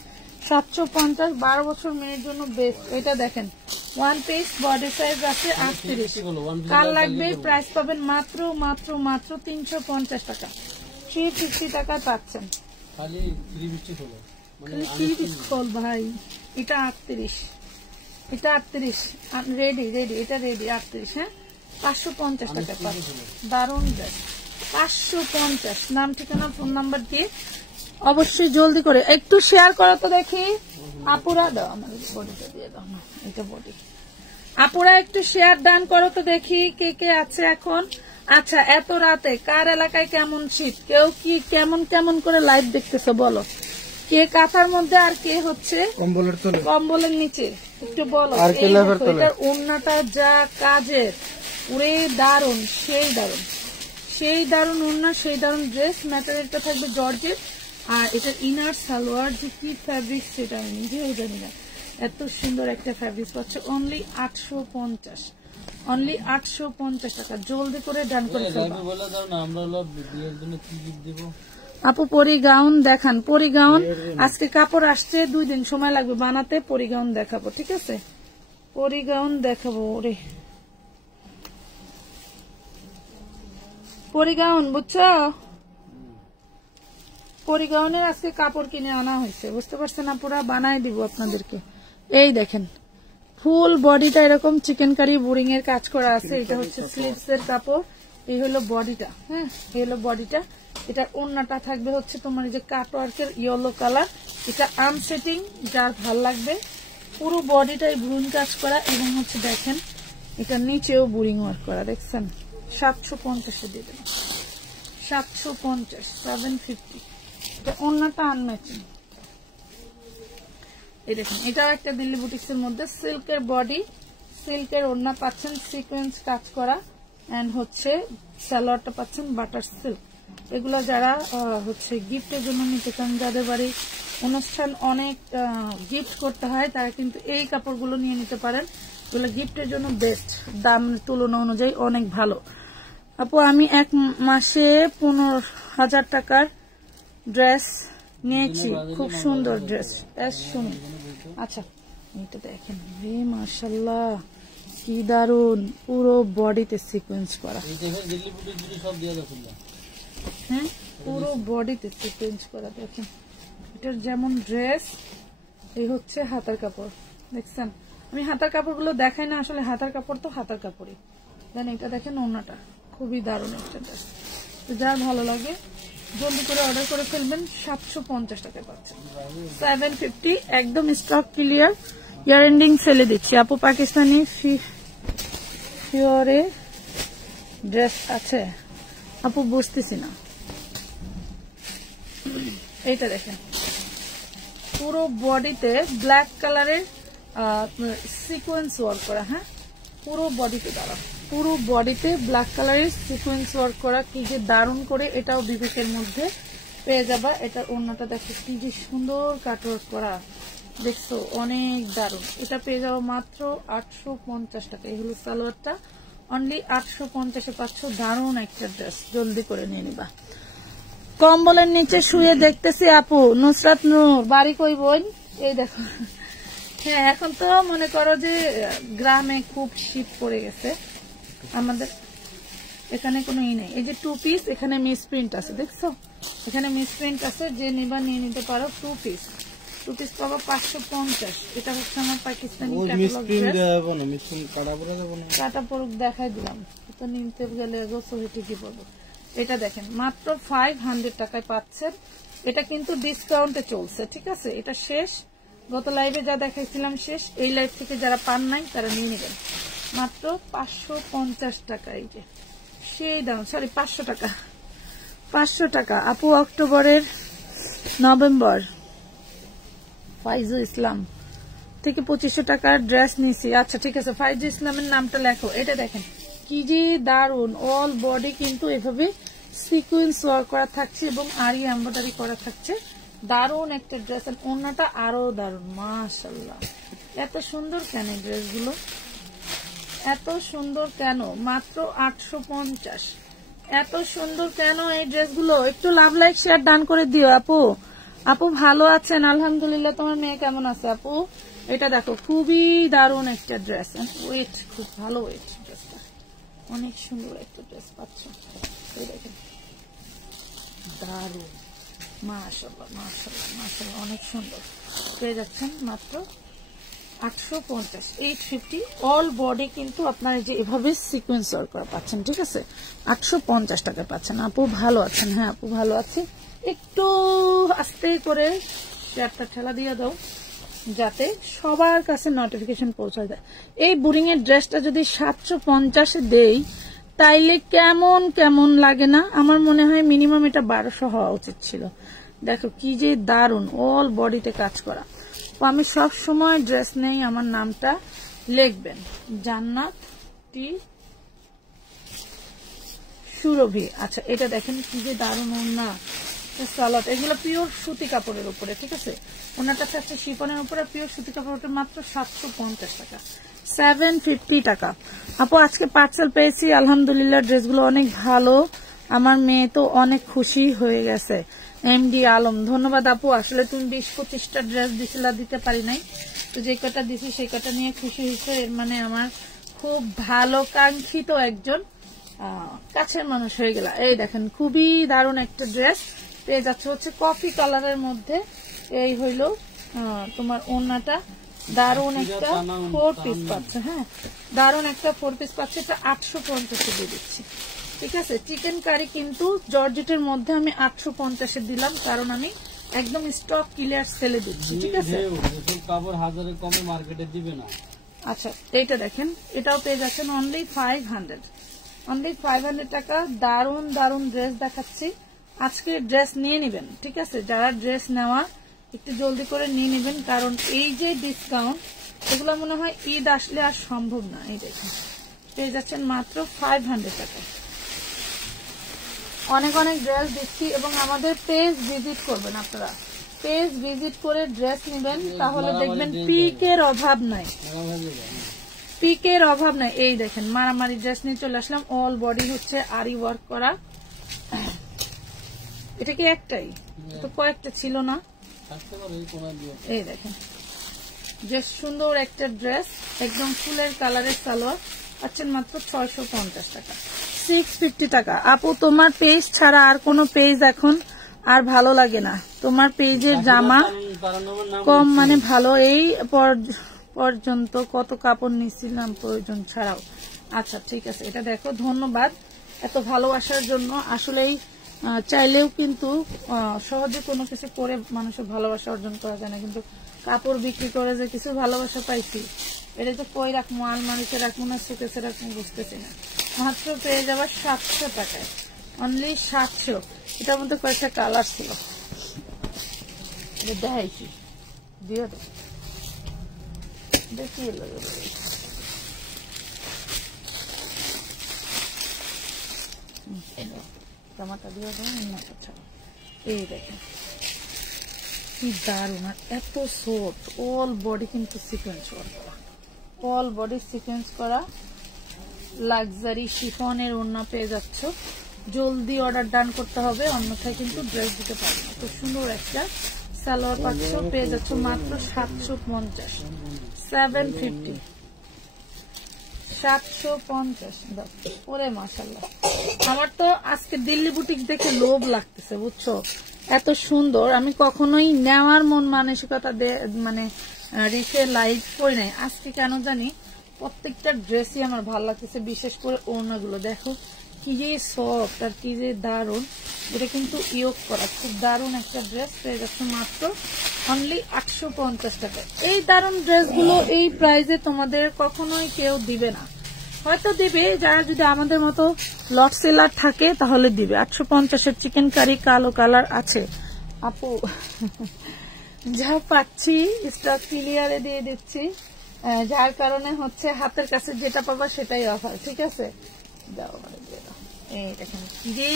750। 12 বছর মেয়ের জন্য বেস্ট। এটা দেখেন ওয়ান পিস, বডি সাইজ আছে 38। কার লাগবে প্রাইস পাবেন মাত্র মাত্র মাত্র 350 টাকা, 350 টাকায় পাচ্ছেন। ভাই এটা 38, এটা 38 রেডি রেডি, এটা রেডি 38। হ্যাঁ, 550 টাকা পাচ্ছেন। দারুন ড্রেস, 550। নাম ঠিকানা ফোন নাম্বার দিয়ে অবশ্যই জলদি করে একটু শেয়ার করো তো দেখি। আপুরা দাও আমার বডিটা দিয়ে দাও না, এটা বডি। আপুরা একটু শেয়ার ডান করো তো দেখি কে কে আছে এখন। আচ্ছা, এত রাতে কার এলাকায় কেমন শীত, কেউ কি কেমন কেমন করে লাইভ দেখতেছো বলো। কে কাঁথার মধ্যে আর কে হচ্ছে কম্বলের নিচে, একটু বলো। এটার ওড়নাটা যা কাজের, পুরে দারুন, সেই দারুন, সেই দারুন ওড়না, সেই দারুন ড্রেস। ম্যাটেরিয়ালটা থাকবে জর্জেট, আর এটার ইনার সালোয়ার যে কি ফ্যাব্রিক সেটা আমি নিজেও জানি না। এত সুন্দর একটা ফ্যাব্রিক পাচ্ছে অনলি 850, অনলি 850 টাকা। জলদি করে ডান করে আপু। পরি গাউন দেখান, পরি গাউন আজকে কাপড় আসছে, 2 দিন সময় লাগবে বানাতে। পরি গাউন দেখাবো, ঠিক আছে, পরি গাউন দেখাবো। ওরে পরি গাউন বুঝছো, পরি গাউনের আজকে কাপড় কিনে আনা হয়েছে, বুঝতে পারছেন আপুরা, বানাই দিব আপনাদেরকে। এই দেখেন ফুল বডিটা এরকম চিকেন কারি বোরিং এর কাজ করা আছে। এটা হচ্ছে স্লিভস এর কাপড়, এই হলো বডিটা। হ্যাঁ, এই হলো বডিটা। এটা ওড়নাটা থাকবে হচ্ছে তোমার এই যে কাটওয়ার্কের ইয়েলো কালার, এটা আর্ম সেটিং, যার ভাল লাগবে। পুরো বডিটাই বুরিং কাজ করা, এবং হচ্ছে দেখেন এটা নিচেও বুরিং ওয়ার্ক করা, দেখছেন। 750 দিয়ে দেবেন, 750, 750। এটা ওড়নাটা আনম্যাচিং। এই দেখেন এটাও একটা দিল্লি বুটিক্স এর মধ্যে সিল্কের বডি, সিল্কের ওড়না পাচ্ছেন, সিকোয়েন্স কাজ করা, এন্ড হচ্ছে সালোয়ারটা পাচ্ছেন বাটার সিল্ক। এগুলো যারা হচ্ছে গিফটের জন্য নিতে চান, যাদের বাড়ি অনুষ্ঠান অনেক গিফট করতে হয়, তারা কিন্তু এই কাপড়গুলো নিয়ে নিতে পারেন। এগুলো গিফটের জন্য বেস্ট, দাম তুলনা অনুযায়ী অনেক ভালো। আপু আমি 1 মাসে 15,000 টাকার ড্রেস নিয়েছি, খুব সুন্দর ড্রেস। আচ্ছা এটা দেখেন রে, মাশাআল্লাহ কি দারুন, পুরো বডিতে সিকোয়েন্স করা। হ্যাঁ, পুরো বডিতে সিকোয়েন্স করা। দেখেন এটার যেমন ড্রেস, এই হচ্ছে হাতার কাপড়, দেখছেন। আমি হাতার কাপড়গুলো দেখাই না, আসলে হাতার কাপড় তো হাতার কাপড়ই। দেন এটা দেখেন ওড়নাটা খুবই দারুণ একটা ড্রেস। যার ভালো লাগে জলদি করে অর্ডার করে ফেলবেন, 750 টাকায় পাচ্ছেন। 750 একদম স্টক ক্লিয়ার, ইয়ার এন্ডিং সেলে দিচ্ছি। আপু পাকিস্তানি ফিওরে ড্রেস আছে আপু, বুঝতেছি না। এইটা দেখেন পুরো বডিতে ব্ল্যাক কালারের সিকোয়েন্স ওয়ার্ক করা। হ্যাঁ, পুরো বডিতে দাঁড়া, পুরো বডিতে ব্ল্যাক কালারের সিকোয়েন্স ওয়ার্ক করা, কি যে দারুণ করে। এটাও বিবেকের মধ্যে পেয়ে যাবা। এটার ওড়নাটা দেখো কি যে সুন্দর কাটওয়ার্ক করা, দেখছো, অনেক দারুণ। এটা পেয়ে যাবো মাত্র 850 টাকা। এই হলো সালোয়ারটা, অনলি 850-এ পাচ্ছ দারুণ একটা ড্রেস। জলদি করে নিয়ে নিবা। কম্বলের নিচে শুয়ে দেখতেছি আপু, নুসরাত নূর বাড়ি কই বোন? এই দেখো, হ্যাঁ এখন তো মনে করো যে গ্রামে খুব শীত পড়ে গেছে, আমাদের এখানে কোনো ই নেই। এই যে 2 পিস, এখানে মিস প্রিন্ট আছে, দেখছো এখানে মিস প্রিন্ট আছে, যে নিবা নিয়ে নিতে পারো। 2 পিস পাবো 550। এটা হচ্ছে আমার পাকিস্তানি কাটা পরুক দেখাই দিলাম, তো নিতে গেলে কি পাবো। এটা দেখেন মাত্র 500 টাকায় পাচ্ছেন। এটা কিন্তু ডিসকাউন্টে চলছে, ঠিক আছে। এটা শেষ, গত লাইভে যা দেখাইছিলাম শেষ। এই লাইভ থেকে যারা পান নাই তারা নিয়ে নেবেন মাত্র 550 টাকা। এই যে সেই দাম, সরি 500 টাকা, 500 টাকা। আপু অক্টোবরের নভেম্বর ফাইজু ইসলাম থেকে 2500 টাকার ড্রেস নিছি। আচ্ছা ঠিক আছে, ফাইজু ইসলামের নামটা লেখো। এটা দেখেন কি যে দারুন, অল বডি কিন্তু এভাবে সিকোয়েন্স ওয়ার্ক করা থাকছে এবং আরি এমব্রয়ডারি করা থাকছে। দারুন একটা ড্রেস, ওড়নাটা আরো দারুন, মাশাআল্লাহ। এত সুন্দর কেন ড্রেসগুলো, এত সুন্দর কেন? মাত্র 850। এত সুন্দর কেন এই ড্রেসগুলো? একটু লাভ লাইক শেয়ার ডান করে দিও আপু। আপু ভালো আছেন? আলহামদুলিল্লাহ। তোমার মেয়ে কেমন আছে আপু? এটা দেখো, খুবই দারুন একটা ড্রেস, ওয়েট খুব ভালো, ওয়েট ড্রেসটা অনেক সুন্দর একটা ড্রেস পাচ্ছ। এই দেখেন, দারুন, মাশাআল্লাহ মাশাআল্লাহ মাশাআল্লাহ, অনেক সুন্দর। পেয়ে যাচ্ছেন মাত্র 850, 850। অল বডি কিন্তু আপনারা যে এভাবে সিকোয়েন্স ওয়ার্ক করা পাচ্ছেন, ঠিক আছে? 850 টাকা পাচ্ছেন। আপু ভালো আছেন? হ্যাঁ আপু ভালো আছি। একটু আস্তে করে শেয়ারটা ঠেলা দিয়ে দাও যাতে সবার কাছে নোটিফিকেশন পৌঁছায় যায়। এই বোরিং এর ড্রেসটা যদি 750 দেই তাইলে কেমন কেমন লাগে না? আমার মনে হয় মিনিমাম এটা 1200 হওয়া উচিত ছিল। দেখো কি যে দারুন, অল বডিতে কাজ করা। আমি সব সময় ড্রেস নেই, আমার নামটা লিখবেন, জান্নাত টি সুরভি। আচ্ছা এটা দেখেন কি যে দারুন ওড়না, সালোয়ার, এগুলো পিওর সুতি কাপড়ের উপরে, ঠিক আছে? ওনাটা থাকছে শিফনের উপরে, পিওর সুতি কাপড়ের মাত্র 750 টাকা, 750 টাকা। আপু আজকে পার্সেল পেয়েছি, আলহামদুলিল্লাহ। ড্রেসগুলো অনেক ভালো, আমার মেয়ে তো অনেক খুশি হয়ে গেছে। এমডি আলম, ধন্যবাদ আপু। আসলে তুমি 20-25টা ড্রেস দিছিলা, দিতে পারি নাই, তো যে কটা দিছি সেই কটা নিয়ে খুশি হয়েছে। এর মানে আমার খুব ভালো কাঙ্ক্ষিত একজন কাছের মানুষ হয়ে গেল। এই দেখেন খুবই দারুণ একটা ড্রেস পেয়ে যাচ্ছে হচ্ছে কফি কালারের মধ্যে। এই হইল তোমার ওড়নাটা, দারুণ একটা 4 পিস পাচ্ছে। হ্যাঁ দারুণ একটা 4 পিস পাচ্ছে, এটা 850 দিয়ে দিচ্ছি, ঠিক আছে? চিকেন কারি কিন্তু জর্জেটের মধ্যে আমি 850 দিলাম, কারণ আমি একদম স্টক ক্লিয়ার সেলে দিচ্ছি, ঠিক আছে? কাপড় হাজারের কমে মার্কেটে দিবে না। আচ্ছা এইটা দেখেন, এটাও পেয়ে যাচ্ছেন অনলি 500, অনলি 500 টাকা। দারুণ দারুণ ড্রেস দেখাচ্ছি, আজকে ড্রেস নিয়ে নিবেন, ঠিক আছে? যারা ড্রেস নেওয়া একটু জলদি করে নিয়ে নিবেন, কারণ এই যে ডিসকাউন্ট এগুলো মনে হয় ঈদ আসলে আর সম্ভব না। এই দেখেন পেয়ে যাচ্ছেন মাত্র 500 টাকা। অনেক অনেক ড্রেস দিচ্ছি, এবং আমাদের পেজ ভিজিট করবেন আপনারা, পেজ ভিজিট করে ড্রেস নেবেন, তাহলে দেখবেন পিকের অভাব নাই, পিকের অভাব নাই। এই দেখেন মারামারি ড্রেস নিয়ে চলে আসলাম, অল বডি হচ্ছে আরি ওয়ার্ক করা। এটা কি একটাই? তো কয়েকটা ছিল না? এই দেখেন যে সুন্দর একটা ড্রেস, একদম ফুলের কালারের সালোয়ার পাচ্ছেন মাত্র 650 টাকা, 650 টাকা। আপু তোমার পেজ ছাড়া আর কোনো পেজ এখন আর ভালো লাগে না, তোমার পেজের জামা কম মানে ভালো। এই পর্যন্ত কত কাপড় নিছিলাম প্রয়োজন ছাড়াও। আচ্ছা ঠিক আছে, এটা দেখো, ধন্যবাদ এত ভালোবাসার জন্য। আসলেই চাইলেও কিন্তু সহজে কোনো কিছু করে মানুষের ভালোবাসা অর্জন করা যায় না, কিন্তু কাপড় বিক্রি করে যে কিছু ভালোবাসা পাইছি, এটা তো কই রাখবো, আলমারিতে রাখবো না সুকেসে রাখবো বুঝতেছি না। মাত্র পেয়ে যাবার 700 টাকায়, অনলি 700। এটার মধ্যে কয়েকটা কালার ছিল, দেখাই কি দিয়ে দেখি জামাটা দিয়ে এই দেখেন কি দারুণ, এত সফট, অল বডি কিন্তু সিকোয়েন্স করা, অল বডি সিকোয়েন্স করা লাক্সারি শিফনের ওড়না পেয়ে যাচ্ছ। জলদি অর্ডার ডান করতে হবে, অন্যথায় কিন্তু ড্রেস দিতে পারবে না। তো সুন্দর একটা সালোয়ার পাচ্ছ, পেয়ে যাচ্ছ মাত্র 750, 750, 750। ওরে মাশাআল্লাহ, আমার তো আজকে দিল্লি বুটিক দেখে লোভ লাগতেছে বুঝছো, এত সুন্দর। আমি কখনোই নেওয়ার মন মানসিকতা মানে রেখে লাইভ করি নাই, আজকে কেন জানি প্রত্যেকটা ড্রেসই আমার ভালো লাগতেছে, বিশেষ করে ওড়নাগুলো দেখো কি যে সফট আর কি যে দারুন। এটা কিন্তু ইয়োগ করা, খুব দারুন একটা ড্রেস পেয়ে যাচ্ছে মাত্র অনলি 850 টাকা। এই দারুন ড্রেসগুলো এই প্রাইসে তোমাদের কখনোই কেউ দিবে না, হয়তো দিবে যারা যদি আমাদের মতো লট সেলার থাকে তাহলে দিবে। 850-এর চিকেন কারি কালো কালার আছে আপু, যা পাচ্ছি স্টক ক্লিয়ারে দিয়ে দিচ্ছি, যার কারণে হচ্ছে হাতের কাছে যেটা পাবা সেটাই অফার, ঠিক আছে? দাও মানে দিয়ে দাও। এই দেখেন যে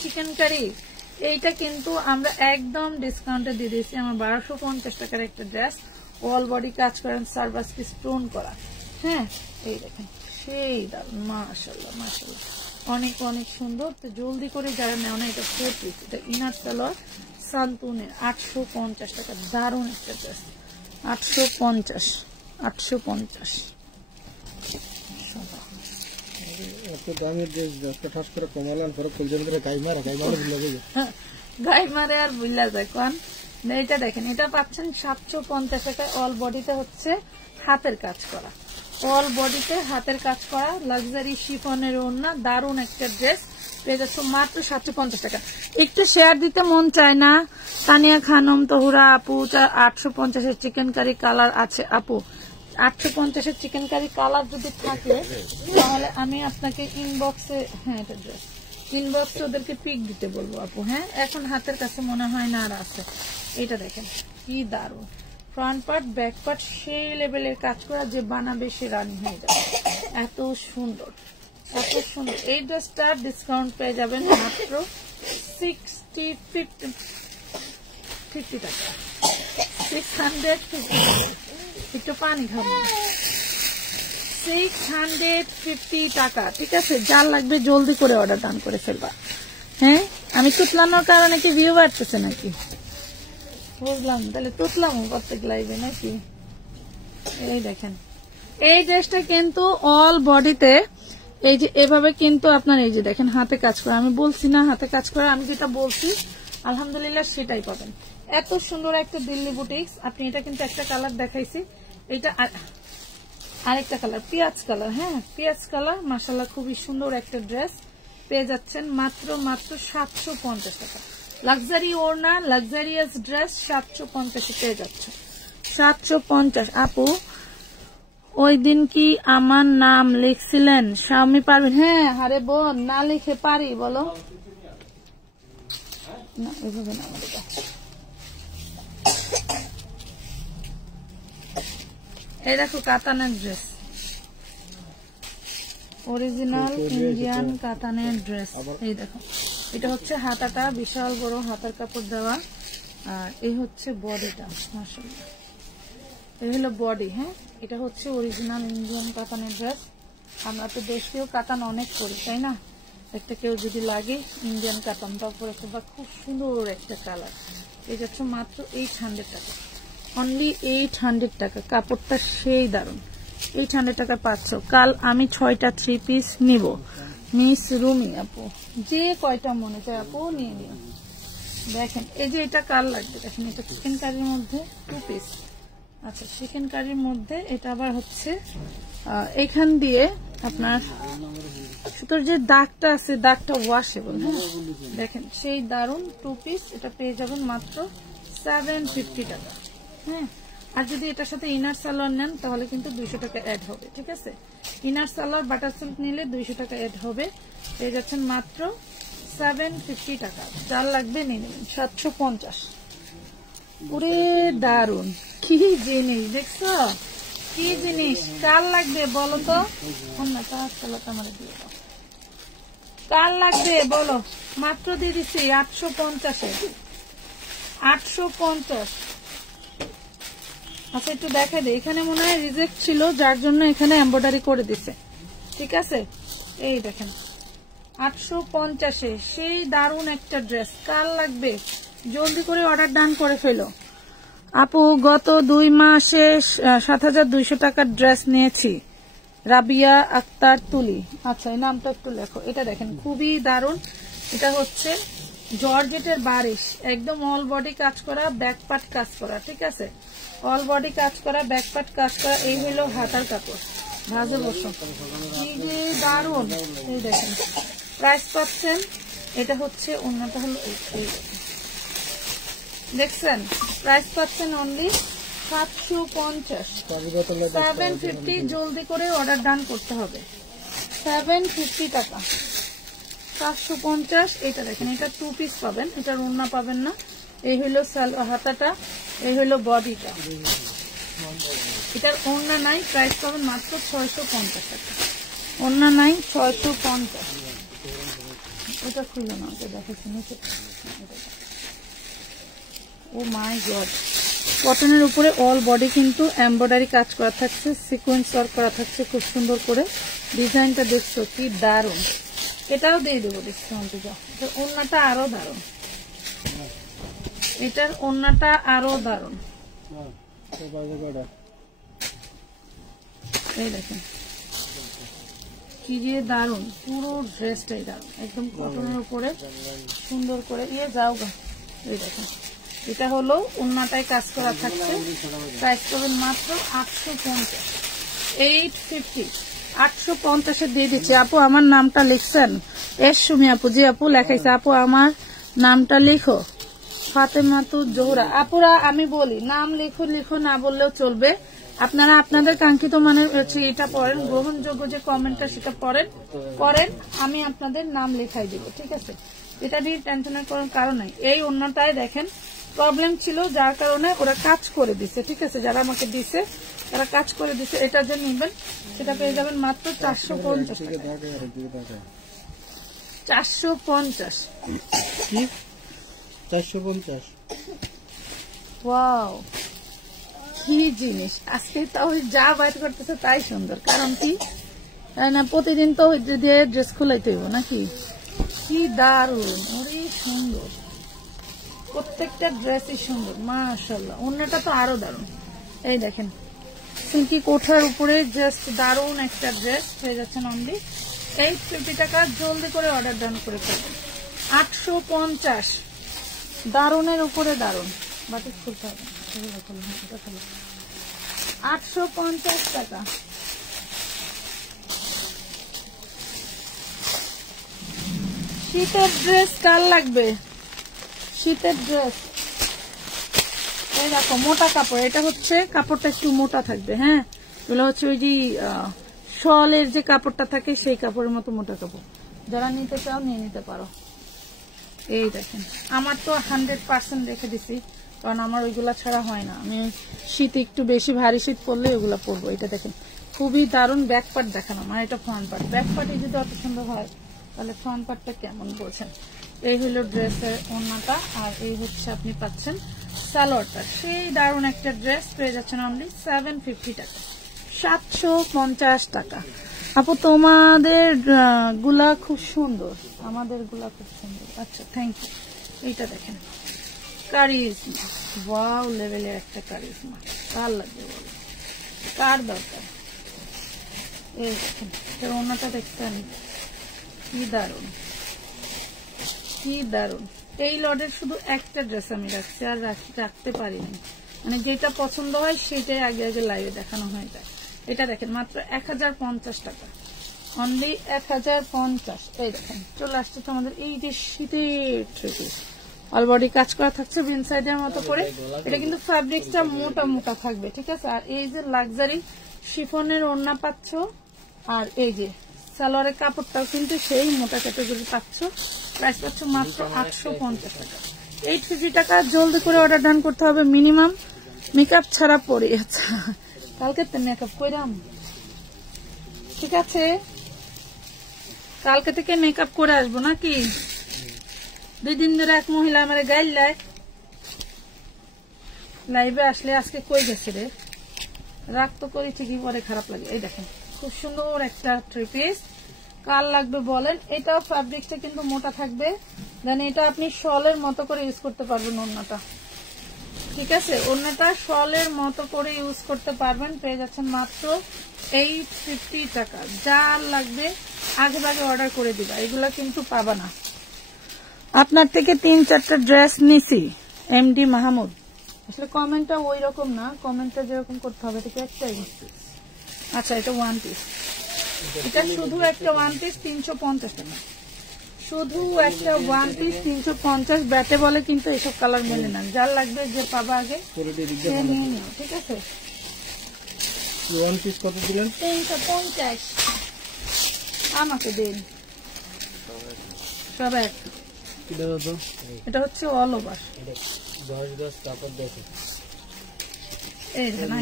চিকেন কারি, এইটা কিন্তু আমরা একদম ডিসকাউন্টে দিয়ে দিয়েছি। আমার 1250 টাকার একটা ড্রেস, অল বডি কাজ করেন, সার্ভাস কি স্টোন করা। হ্যাঁ, এই দেখেন সেই দারুন, মাশাআল্লাহ মাশাআল্লাহ, অনেক অনেক সুন্দর। তো জলদি করে যারা নেও না, এটা 4 পিস, এটা ইনার সালোয়ার সান্তুনের 850 টাকা, দারুন একটা ড্রেস। 850 গাই মারে আর বুঝলা যায় কোন। এটা দেখেন, এটা পাচ্ছেন 750 টাকায়। অল বডিতে হচ্ছে হাতের কাজ করা, অল বডিতে হাতের কাজ করা, লাক্সারি শিফনের ওড়না, দারুন একটা ড্রেস পেয়ে যাচ্ছে মাত্র 750 টাকা। একটু শেয়ার দিতে মন চায় না? তানিয়া খানম, তহুরা আপু, 850-এর চিকেন কারি কালার আছে আপু। 850-এর চিকেন কারি কালার যদি থাকে তাহলে আমি আপনাকে ইনবক্সে, হ্যাঁ এটা ড্রেস, ইনবক্সে ওদেরকে পিক দিতে বলবো আপু। হ্যাঁ, এখন হাতের কাছে মনে হয় না আর আছে। এটা দেখেন কি দারুন, ফ্রন্ট পার্ট ব্যাক পার্ট সেই লেভেলের কাজ করা, যে বানাবে সে রানী হয়ে যাবে। এত সুন্দর এত সুন্দর। এই ড্রেসটা ডিসকাউন্ট পেয়ে যাবেন মাত্র 50 টাকা, 650। একটু পানি খাবো, 650 টাকা। ঠিক আছে, যার লাগবে জলদি করে অর্ডার ডান করে ফেলবা। হ্যাঁ, আমি তুতলানোর কারণে কি ভিউ বাড়তেছে নাকি বুঝলাম, তাহলে তুতলাম প্রত্যেক লাইভে নাকি। এই দেখেন, এই ড্রেসটা কিন্তু অল বডিতে এই যে এভাবে কিন্তু আপনার এই যে দেখেন হাতে কাজ করা। আমি বলছি না হাতে কাজ করা, আমি যেটা বলছি আলহামদুলিল্লাহ সেটাই পাবেন। এত সুন্দর একটা দিল্লি বুটিক্স। আপনি এটা কিন্তু একটা কালার দেখাইছি, এটা আরেকটা কালার পেঁয়াজ কালার। হ্যাঁ, পেঁয়াজ কালার, মাশাআল্লাহ খুবই সুন্দর একটা ড্রেস পেয়ে যাচ্ছেন মাত্র 750 টাকা। লাক্সারি ওড়না, লাক্সারিয়াস ড্রেস 750 পেয়ে যাচ্ছে। 750 আপু, ওই দিন কি আমার নাম লিখছিলেন? স্বামী পারবেন? হ্যাঁ, আরে বোন, না লিখে পারি বলো না, ওইভাবে না। এই দেখো কাতানের ড্রেস, অরিজিনাল ইন্ডিয়ান কাতানের ড্রেস। এই দেখো, এটা হচ্ছে হাতাটা, বিশাল বড় হাতার কাপড় দেওয়া, আর এই হচ্ছে বডিটা। মাশাআল্লাহ, এই হলো বডি। হ্যাঁ, এটা হচ্ছে অরিজিনাল ইন্ডিয়ান কাতানের ড্রেস। আমরা তো দেশীয় কাতান অনেক করি, তাই না? একটা কেউ যদি লাগে ইন্ডিয়ান কাতানটা পরে ফেলবা, খুব সুন্দর একটা কালার। এটা হচ্ছে মাত্র 800 টাকা, অনলি 800 টাকা। কাপড়টা সেই দারুন, 800 টাকা পাচ্ছ। কাল আমি 6টা 3 পিস নিব, মিস রুমি আপু, যে কয়টা মনে চায় আপু নিয়ে নিও। দেখেন এই যে এটা কাল লাগবে, দেখেন এটা চিকেন কারির মধ্যে 2 পিস। আচ্ছা, চিকেন কারির মধ্যে এটা আবার হচ্ছে এখান দিয়ে আপনার সুতোর যে দাগটা আছে, দাগটা ওয়াশেবল। হ্যাঁ, দেখেন সেই দারুন 2 পিস। এটা পেয়ে যাবেন মাত্র 750 টাকা। হ্যাঁ, আর যদি এটার সাথে ইনার সালোয়ার নেন তাহলে কিন্তু 200 টাকা অ্যাড হবে। ঠিক আছে, ইনার সালোয়ার বাটার সিল্ক নিলে 200 টাকা অ্যাড হবে। পেয়ে যাচ্ছেন মাত্র 750 টাকা। যার লাগবে নিয়ে নেবেন। 750। পুরে দারুন, কি জিনিস দেখছো, কি জিনিস। কার লাগবে বলো তো? কার লাগবে বলো? মাত্র দিয়ে দিচ্ছি 850-এ, 850। আচ্ছা, একটু দেখা দে, এখানে মনে হয় রিজেক্ট ছিল, যার জন্য এখানে এমব্রয়ডারি করে দিছে। ঠিক আছে, এই দেখেন 850-এ সেই দারুন একটা ড্রেস। কার লাগবে জলদি করে অর্ডার ডান করে ফেলো আপু। গত 2 মাসে 7200 টাকার ড্রেস নিয়েছি, রাবিয়া আক্তার তুলি। আচ্ছা, এই নামটা একটু লেখো। এটা দেখেন খুবই দারুন, এটা হচ্ছে জর্জেটের বারিশ, একদম অল বডি কাজ করা, ব্যাক পার্ট কাজ করা। ঠিক আছে, অল বডি কাজ করা, ব্যাক পার্ট কাজ করা। এই হলো হাতার কাপড়, ভাজে বসো, কি যে দারুন। এই দেখেন প্রাইস পাচ্ছেন, এটা হচ্ছে অন্যটা হলো এই দেখছেন, প্রাইস পাচ্ছেন অনলি 750, 750। জলদি করে অর্ডার ডান করতে হবে। 750 টাকা, 750। এটা দেখেন, এটা 2 পিস পাবেন, এটার ওড়না পাবেন না। এই হইলো হাতাটা, এই হইলো বডিটা, এটার ওড়না নাই। প্রাইস পাবেন মাত্র 650 টাকা, ওড়না নাই, 650। ওটা খুললো না, ওটা দেখাচ্ছি নিচে। ও মাই গড, কটনের উপরে অল বডি কিন্তু এমব্রয়ডারি কাজ করা থাকছে, সিকোয়েন্স ওয়ার্ক করা থাকছে খুব সুন্দর করে। ডিজাইনটা দেখছো কি দারুন, এটাও দিয়ে দেবো ডিসকাউন্টে। যাও, ওড়নাটা আরো দারুন, এটার ওড়নাটা আরো দারুন। এই দেখেন কি যে দারুন, পুরো ড্রেসটাই দারুন, একদম কটনের উপরে সুন্দর করে যাও গা। এই দেখেন এটা হলো ওড়নাটায় কাজ করা থাকছে, প্রাইস করবেন মাত্র 850, 850, 850 দিয়ে দিচ্ছি। আপু আমার নামটা লিখছেন? এস সুমি আপু, জি আপু লেখাইছে। আপু আমার নামটা লিখো, ফাতেমাতু জোহরা। আপুরা আমি বলি নাম লিখো, লিখো না বললেও চলবে। আপনারা আপনাদের কাঙ্ক্ষিত মানের এটা পড়েন, গ্রহণযোগ্য যে কমেন্টটা সেটা পড়েন, আমি আপনাদের নাম লেখাই দিব, ঠিক আছে? এটা নিয়ে টেনশনের কোনো কারণ নাই। এই অন্যটায় দেখেন প্রবলেম ছিল, যার কারণে ওরা কাজ করে দিছে, ঠিক আছে? যারা আমাকে দিছে তারা কাজ করে দিছে। এটার জন্য নিবেন, সেটা পেয়ে যাবেন মাত্র 450 টাকা। 450, 450। ওয়াও কি জিনিস! আজকে তাও যা বাইর করতেছে তাই সুন্দর, কারণ কি না প্রতিদিন তো দিয়ে ড্রেস খুলাইতে হইব নাকি? কি দারুন, ওরে সুন্দর, প্রত্যেকটা ড্রেসই সুন্দর মাশাআল্লাহ। অন্যটা তো আরো দারুন। এই দেখেন সিল্কি কোঠার উপরে জাস্ট দারুন একটা ড্রেস হয়ে যাচ্ছেন অনলি 850 টাকা। জলদি করে অর্ডার ডান করে ফেলবেন। 850, দারুনের উপরে দারুন। বাটিক খুলতে হবে, 850 টাকা। শীতের ড্রেস কার লাগবে? শীতের ড্রেস এই দেখো, মোটা কাপড়, এটা হচ্ছে কাপড়টা একটু মোটা থাকবে। হ্যাঁ, এগুলো হচ্ছে ওই যে শলের যে কাপড়টা থাকে সেই কাপড়ের মতো মোটা কাপড়। যারা নিতে চাও নিয়ে নিতে পারো। এই দেখেন আমার তো 100% রেখে দিছি, কারণ আমার ওইগুলা ছাড়া হয় না। আমি শীত একটু বেশি ভারী শীত পড়লে ওইগুলা পরবো। এটা দেখেন খুবই দারুণ। ব্যাক পার্ট দেখানো, মানে এটা ফ্রন্ট পার্ট। ব্যাক পার্টে যদি অত সুন্দর হয় তাহলে ফ্রন্ট পার্টটা কেমন বলছেন? এই হলো ড্রেসের ওড়নাটা, আর এই হচ্ছে আপনি পাচ্ছেন সালোয়ারটা। সেই দারুণ একটা ড্রেস পেয়ে যাচ্ছেন অনলি 750 টাকা, 750 টাকা। আপু তোমাদের গুলা খুব সুন্দর, আমাদের গুলা খুব সুন্দর। আচ্ছা থ্যাংক ইউ। এইটা দেখেন কারিজমা, ওয়াও লেভেলের একটা কারিজমা। কার লাগবে বলো, কার দরকার? এই দেখেন ওড়নাটা দেখছেন কি দারুণ, কি দারুণ। এই লটের শুধু একটা ড্রেস আমি রাখছি, আর রাখতে পারিনি। মানে যেটা পছন্দ হয় সেটাই আগে আগে লাইভে দেখানো হয়ে যায়। এটা দেখেন মাত্র 1050 টাকা, অনলি 1050। এই দেখেন চলে আসছে আমাদের এই যে শীতের থ্রি, অল বডি কাজ করা থাকছে বিন সাইডের মতো করে। এটা কিন্তু ফ্যাব্রিক্সটা মোটা মোটা থাকবে, ঠিক আছে? আর এই যে লাক্সারি শিফনের ওড়না পাচ্ছ, আর এই যে সালোয়ারের কাপড়টাও কিন্তু সেই মোটা ক্যাটাগরি পাচ্ছ। প্রাইস পাচ্ছ মাত্র 850 টাকা, 850 টাকা। জলদি করে অর্ডার ডান করতে হবে, মিনিমাম মেকআপ ছাড়া পরে। আচ্ছা কালকে তো মেকআপ কইরাম, ঠিক আছে? কালকে থেকে মেকআপ করে আসবো নাকি? 2 দিন ধরে এক মহিলা আমার গাইল লাইভে আসলে আজকে কই গেছে রে, রাগ তো করি ঠিকই, পরে খারাপ লাগে। এই দেখেন খুব সুন্দর একটা থ্রি পিস, কার লাগবে বলেন? এটাও ফ্যাব্রিকটা কিন্তু মোটা থাকবে, দেন এটা আপনি শলের মতো করে ইউজ করতে পারবেন ওড়নাটা, ঠিক আছে? ওড়নাটা শলের মতো করে ইউজ করতে পারবেন। পেয়ে যাচ্ছেন মাত্র 850 টাকা। যার লাগবে আগে ভাগে অর্ডার করে দিবা, এগুলা কিন্তু পাবা না। আপনার থেকে 3-4টা ড্রেস নিছি এমডি মাহমুদ। আসলে কমেন্টটা ওই রকম না, কমেন্টটা যেরকম করতে হবে এটা একটাই। আচ্ছা এটা ওয়ান পিস, এটা শুধু একটা ওয়ান পিস 350 টাকা, শুধু একটা ওয়ান পিস 350। ব্যাটে বলে কিন্তু এসব কালার মেলে না। যার লাগবে যে পাবা আগে নিয়ে নিও, ঠিক আছে? ওয়ান পিস কত দিলেন? 350। আমাকে দিন সব এক। এটা হচ্ছে অল ওভার 10 গজ কাপড় দেখো, এই দেখেন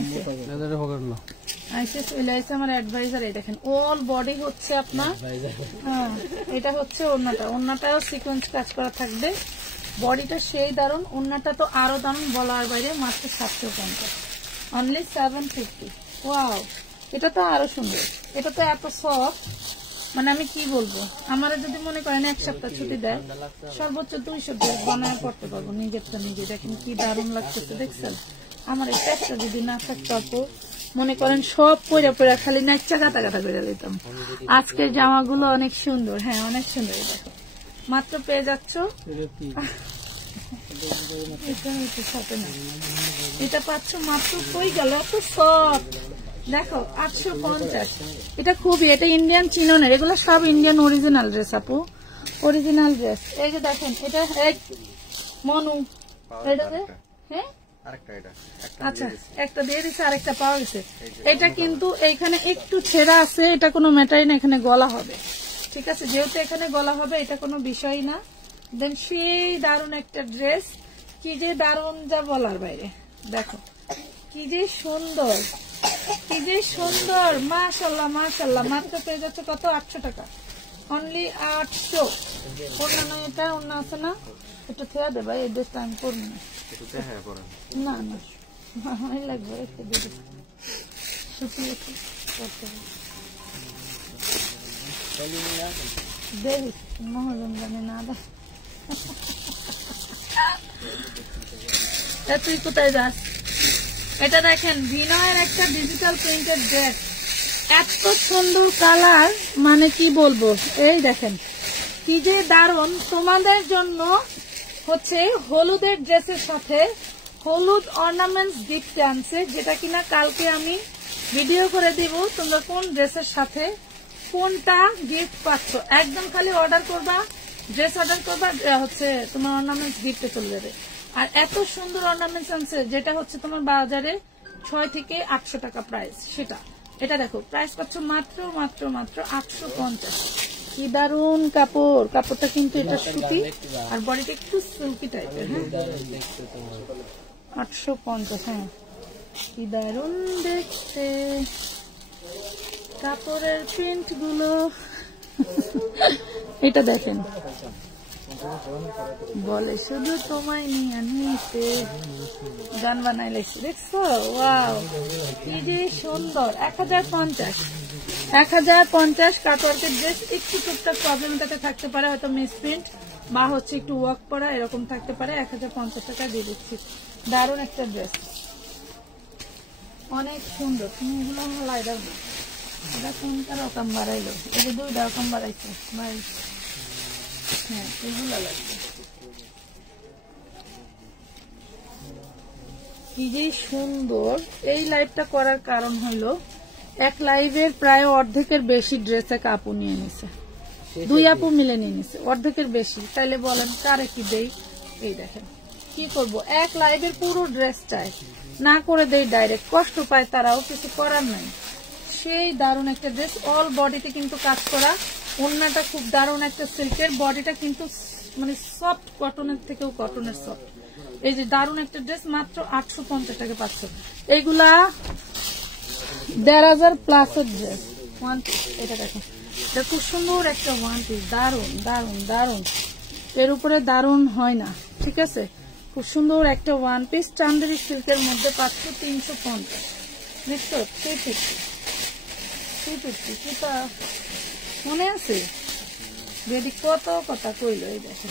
আইসে চলে আসছে আমার অ্যাডভাইজার। এই দেখেন অল বডি হচ্ছে আপনার, হ্যাঁ এটা হচ্ছে ওড়নাটাও সিকোয়েন্স কাজ করা থাকবে। বডিটা সেই দারুন, ওড়নাটা তো আরো দারুন, বলার বাইরে। মাত্র 750, অনলি 750। ওয়াও, এটা তো আরো সুন্দর, এটা তো এত সফট, মানে আমি কি বলবো। আমার যদি মনে করেন 1 সপ্তাহ ছুটি দেয়, সর্বোচ্চ 200 ড্রেস বানায় করতে পারবো নিজেরটা নিজে। দেখেন কি দারুণ লাগতেছে, দেখছেন? আমার এই প্যাকটা যদি না থাকতো আপু, মনে করেন সব পয়রা পয়রা খালি নাচা গাতা গাতা করে দিতাম। আজকের জামাগুলো অনেক সুন্দর, হ্যাঁ অনেক সুন্দর। দেখো মাত্র পেয়ে যাচ্ছ, এটা পাচ্ছ মাত্র, কই গেল এত সফট। দেখো 850, এটা খুবই, এটা ইন্ডিয়ান চিননের, এগুলো সব ইন্ডিয়ান অরিজিনাল ড্রেস আপু, অরিজিনাল ড্রেস। এই যে দেখেন এটা এক মনু, এটা হ্যাঁ আচ্ছা একটা দিয়ে দিচ্ছে, আরেকটা পাওয়া গেছে। এটা কিন্তু এইখানে একটু ছেঁড়া আছে, এটা কোনো ম্যাটারই না, এখানে গলা হবে, ঠিক আছে? যেহেতু এখানে গলা হবে, এটা কোনো বিষয় না। দেন সেই দারুণ একটা ড্রেস, কি যে দারুণ, যা বলার বাইরে। দেখো কি যে সুন্দর, কি যে সুন্দর, মাশাআল্লাহ মাশাআল্লাহ। মাত্র পেয়ে যাচ্ছে কত? 800 টাকা, অনলি 800। অন্য এটা অন্য আছে না, এটা থেয়া দে ভাই, এই ড্রেসটা আমি করবো না, না না ভালোই লাগবে, একটু দিয়ে শুকিয়ে করতে হবে। দেখিস মহরম জানে না দা, তুই কোথায় যাস? এটা দেখেন ভিনয়ের একটা ডিজিটাল প্রিন্টেড ড্রেস, এত সুন্দর কালার, মানে কি বলবো। এই দেখেন কি যে দারুণ, তোমাদের জন্য হচ্ছে হলুদের ড্রেসের সাথে হলুদ অর্নামেন্টস গিফট আনছে, যেটা কিনা কালকে আমি ভিডিও করে দিব। তোমরা কোন ড্রেসের সাথে কোনটা গিফট পাচ্ছ, একদম খালি অর্ডার করবা, ড্রেস অর্ডার করবা, হচ্ছে তোমার অর্নামেন্টস গিফটে চলে যাবে। আর এত সুন্দর অর্নামেন্টস আনছে, যেটা হচ্ছে তোমার বাজারে 6 থেকে 800 টাকা প্রাইস, সেটা এটা দেখো প্রাইস পাচ্ছ মাত্র মাত্র মাত্র 850। কি দারুন কাপড়, কাপড়টা কিন্তু এটা সুতি আর বডিটা একটু সিল্কি টাইপের। হ্যাঁ 850, হ্যাঁ কি দারুন দেখতে কাপড়ের প্রিন্ট গুলো। এটা দেখেন, বলে শুধু তোমায় নিয়ে নিতে, গান বানাই লাগছে, দেখছো? ওয়াও কি যে সুন্দর। 1050 কাটওয়ার্কের ড্রেস। একটু টুকটাক প্রবলেম এটাতে থাকতে পারে, হয়তো মিসপ্রিন্ট বা হচ্ছে একটু ওয়ার্ক করা, এরকম থাকতে পারে। 1050 টাকা দিয়ে দিচ্ছি, দারুণ একটা ড্রেস, অনেক সুন্দর। তুমি এগুলো হালাই দাও না, এটা কোনটা রকম বাড়াইলো, এই যে 2টা রকম বাড়াইছে ভাই। হ্যাঁ এগুলো লাগবে, কি যে সুন্দর। এই লাইভটা করার কারণ হলো, এক লাইভের প্রায় অর্ধেকের বেশি ড্রেস এক আপু নিয়ে নিছে, 2 আপু মিলে নিয়ে নিছে, অর্ধেকের বেশি। তাইলে বলেন কারে কি দেই? এই দেখেন কি করব, এক লাইভের পুরো ড্রেস চাই, না করে দেই ডাইরেক্ট, কষ্ট পায় তারাও, কিছু করার নাই। সেই দারুণ একটা ড্রেস, অল বডিতে কিন্তু কাজ করা, ওড়নাটা খুব দারুণ একটা সিল্কের, বডিটা কিন্তু মানে সফট, কটনের থেকেও কটনের সফট। এই যে দারুণ একটা ড্রেস, মাত্র 850 টাকা পাচ্ছ। এইগুলা 1500 প্লাসের ড্রেস, ওয়ান পিস। এটা দেখো, এটা খুব সুন্দর একটা ওয়ান পিস, দারুণ দারুণ দারুণ, এর উপরে দারুণ হয় না, ঠিক আছে? খুব সুন্দর একটা ওয়ান পিস, চান্দেরি সিল্কের মধ্যে পাচ্ছ 350, দেখছো? 350 কিটা মনে আছে? বেডি কত কথা কইলো। এই দেখো,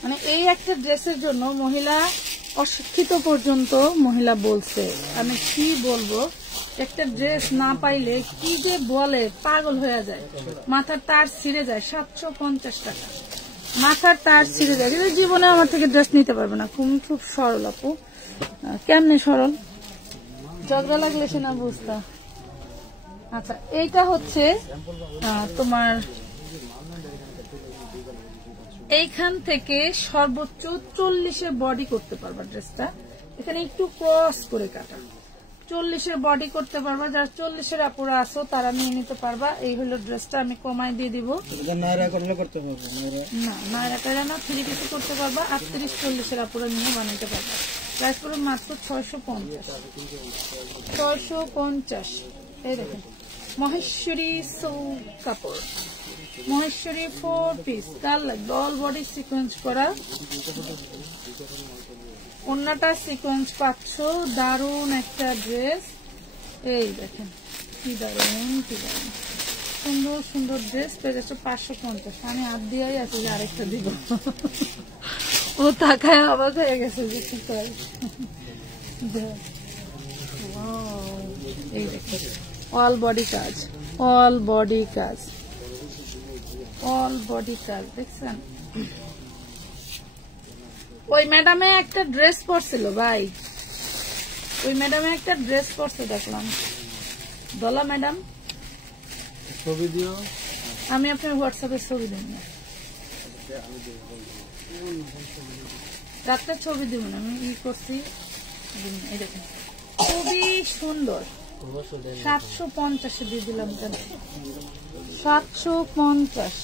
মানে এই একটা ড্রেসের জন্য মহিলা অশিক্ষিত পর্যন্ত মহিলা বলছে, আমি কি বলবো, একটা ড্রেস না পাইলে কি যে বলে, পাগল হয়ে যায়, মাথার তার ছিঁড়ে যায়। 750 টাকা মাথার তার ছিঁড়ে যায়। জীবনে আমার থেকে ড্রেস নিতে পারবে না। খুব সরল আপু। কেমনে সরল? ঝগড়া লাগলে সে না বুঝতা। আচ্ছা এইটা হচ্ছে তোমার এইখান থেকে সর্বোচ্চ 40-এর বডি করতে পারবা ড্রেসটা, এখানে একটু ক্রস করে কাটা, 40-এর বডি করতে পারবা। যারা 40-এর আপুরা আসো তারা নিয়ে নিতে পারবা। এই হলো ড্রেসটা, আমি কমাই দিয়ে দিব। নায়রা করলে করতে পারবো না, নায়রা করে না, 3 পিসে করতে পারবা। 38-40-এর আপুরা নিয়ে বানাইতে পারবা। প্রাইস পড়বে মাত্র 650। 650। এই দেখেন মহেশ্বরী সিল্ক কাপড়, Maheshwari 4 piece colour, all body sequence করা, ওন্নাটা সিকোয়েন্স পাচ্ছ। দারুন একটা ড্রেস। এই দেখেন কি দারুন, কি দারুন, সুন্দর সুন্দর ড্রেস। পেয়ে যাচ্ছে 550। আমি হাত দিয়েই আছি যে আরেকটা দিব। ও তাকায় অবাক হয়ে গেছে যে কি করে। এই দেখেন অল বডি কাজ, অল বডি কাজ, অল বডি কাজ দেখছেন। ওই ম্যাডামে একটা ড্রেস পরছিল ভাই, ওই ম্যাডামে একটা ড্রেস পরছে দেখলাম। দলা ম্যাডাম ছবি দিও, আমি আপনার হোয়াটসঅ্যাপে ছবি দিন না, রাত্রে ছবি দিব না, আমি ই করছি। এই দেখেন খুবই সুন্দর। 750 দিয়ে দিলাম কেন, 750।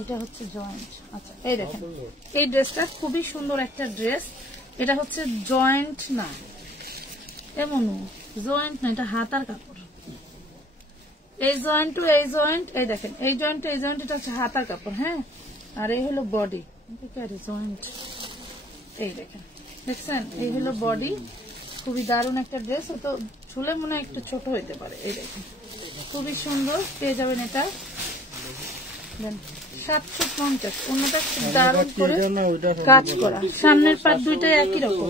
এটা হচ্ছে জয়েন্ট। আচ্ছা এই দেখেন এই ড্রেসটা খুবই সুন্দর একটা ড্রেস। এটা হচ্ছে জয়েন্ট না, এমন জয়েন্ট না, এটা হাতার কাপড়। এই জয়েন্ট টু এই জয়েন্ট, এই দেখেন এই জয়েন্ট এই জয়েন্ট, এটা হচ্ছে হাতার কাপড়। হ্যাঁ, আর এই হলো বডি জয়েন্ট। এই দেখেন দেখছেন, এই হলো বডি। খুবই দারুণ একটা ড্রেস। তো ঝুলে মনে হয় একটু ছোট হইতে পারে। এই দেখেন খুবই সুন্দর, পেয়ে যাবেন এটা 750। অন্যটা খুব দারুণ করে কাজ করা, সামনের পাট দুইটাই একই রকম।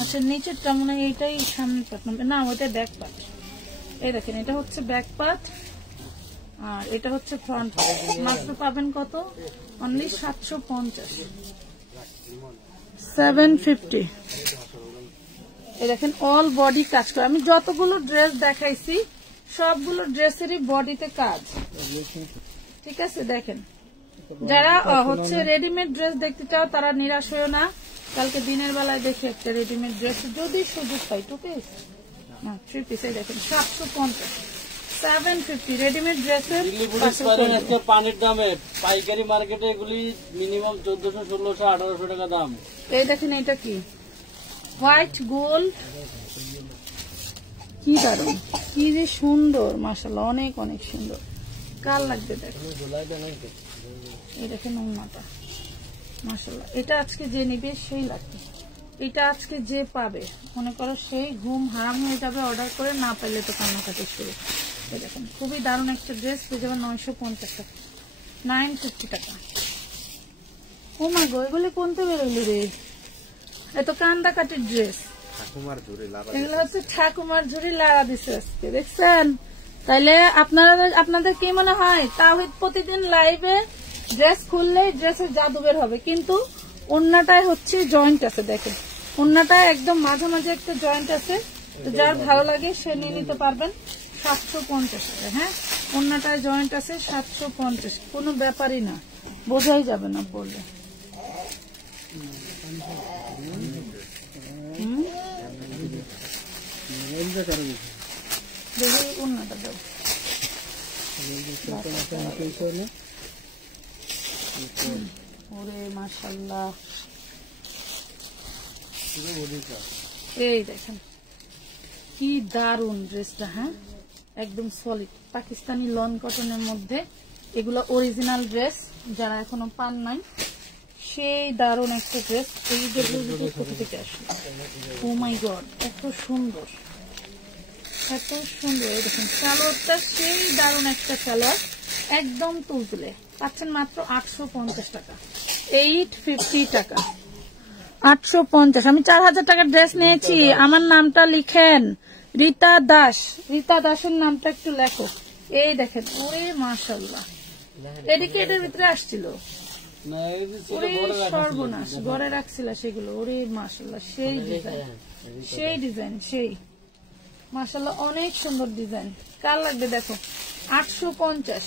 আচ্ছা নিচেরটা মনে হয় এইটাই সামনের পাট না, ওইটা ব্যাক পাট। এই দেখেন এটা হচ্ছে ব্যাক পাট আর এটা হচ্ছে ফ্রন্ট পাট। মাত্র পাবেন কত, অনলি 750, 750। এই দেখেন অল বডি কাজ করা। আমি যতগুলো ড্রেস দেখাইছি সবগুলো ড্রেসেরই বডিতে কাজ, ঠিক আছে। দেখেন যারা হচ্ছে রেডিমেড ড্রেস দেখতে চাও তারা নিরাশ হয়েও না। কালকে দিনের বেলায় দেখি একটা রেডিমেড ড্রেস, যদি সুযোগ পাই 2 পিস না 3 পিস। এই দেখেন 750, 750 রেডিমেড ড্রেসের। পানির দামে পাইকারি মার্কেটে এগুলি মিনিমাম 1400, 1600, 1800 টাকা দাম। এই দেখেন এটা কি হোয়াইট গোল্ড, কি দারুন, কি যে সুন্দর, মাশাআল্লাহ অনেক অনেক সুন্দর। কাল লাগবে দেখেন, এই দেখেন উন্নাটা মাশাআল্লাহ। এটা আজকে যে নিবে সেই লাগবে, এটা আজকে যে পাবে মনে করো সেই ঘুম হারাম হয়ে যাবে। অর্ডার করে না পাইলে তো কান্নাকাটি শুরু। এই দেখেন খুবই দারুণ একটা ড্রেস, পেয়ে যাবেন 950 টাকা, 950 টাকা। ও মা গো, এগুলি কোনতে বেরোলি রে? এত কান্দা কাটির ড্রেস, এগুলো হচ্ছে ঠাকুমার ঝুড়ি লাড়া দিছে আজকে, দেখছেন। তাইলে আপনাদের কি মনে হয় তাওহীদ প্রতিদিন লাইভে ড্রেস খুললেই ড্রেসের জাদু বের হবে? কিন্তু ওন্নাটায় হচ্ছে জয়েন্ট আছে, দেখেন ওন্নাটায় একদম মাঝামাঝি একটা জয়েন্ট আছে। যার ভালো লাগে সে নিয়ে নিতে পারবেন। 750 টাকা। হ্যাঁ, ওন্নাটায় জয়েন্ট আছে, 750, কোনো ব্যাপারই না, বোঝাই যাবে না বললে। ওন্নাটা দাও, ওরে মাশাআল্লাহ। এই দেখেন কি দারুন ড্রেসটা। হ্যাঁ, একদম সলিড পাকিস্তানি লন কটনের মধ্যে। এগুলো অরিজিনাল ড্রেস, যারা এখনো পান নাই সেই দারুন একটা ড্রেস। এই ড্রেসগুলো কোথা থেকে আসলো? ও মাই গড, এত সুন্দর, এত সুন্দর। এই দেখেন সালোয়ারটা সেই দারুন একটা সালোয়ার, একদম তুলতুলে। পাচ্ছেন মাত্র 850 টাকা, 850 টাকা, 850। আমি 4000 টাকার ড্রেস নিয়েছি। আমার নামটা লিখেন রীতা দাস, রীতা দাসের নামটা একটু লেখো। এই দেখেন ওরে মাশাআল্লাহ, এদিকে এটার ভিতরে আসছিল, ওরে সর্বনাশ, ঘরে রাখছিল সেগুলো। ওরে মাশাআল্লাহ, সেই ডিজাইন, সেই ডিজাইন, সেই মাশাআল্লাহ অনেক সুন্দর ডিজাইন। কার লাগবে দেখো, 850,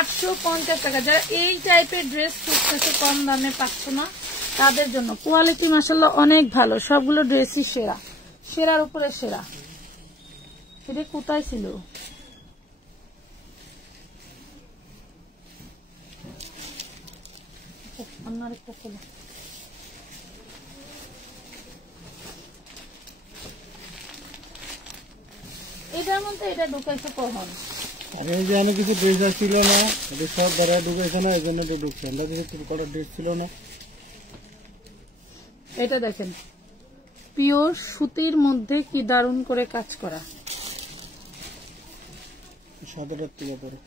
850 টাকা। যারা এই টাইপের ড্রেস খুঁজতেছে কম দামে পাচ্ছ না, তাদের জন্য কোয়ালিটি মাশাআল্লাহ অনেক ভালো। সবগুলো ড্রেসই সেরা, সেরার উপরে সেরা। সেটা কোথায় ছিল? রাখো, অন্য আরেকটা খোলো। এটার মধ্যে এটা ঢুকাইছে কখন? আরে এই যে অনেক কিছু ড্রেস ছিল না, এটা সব ধরায় ঢুকেছে না, এই জন্য এটা ঢুকছে। আমরা কিছু করার ড্রেস ছিল না। এটা দেখেন পিওর সুতির মধ্যে কি দারুণ করে কাজ করা। 7টার থেকে পরে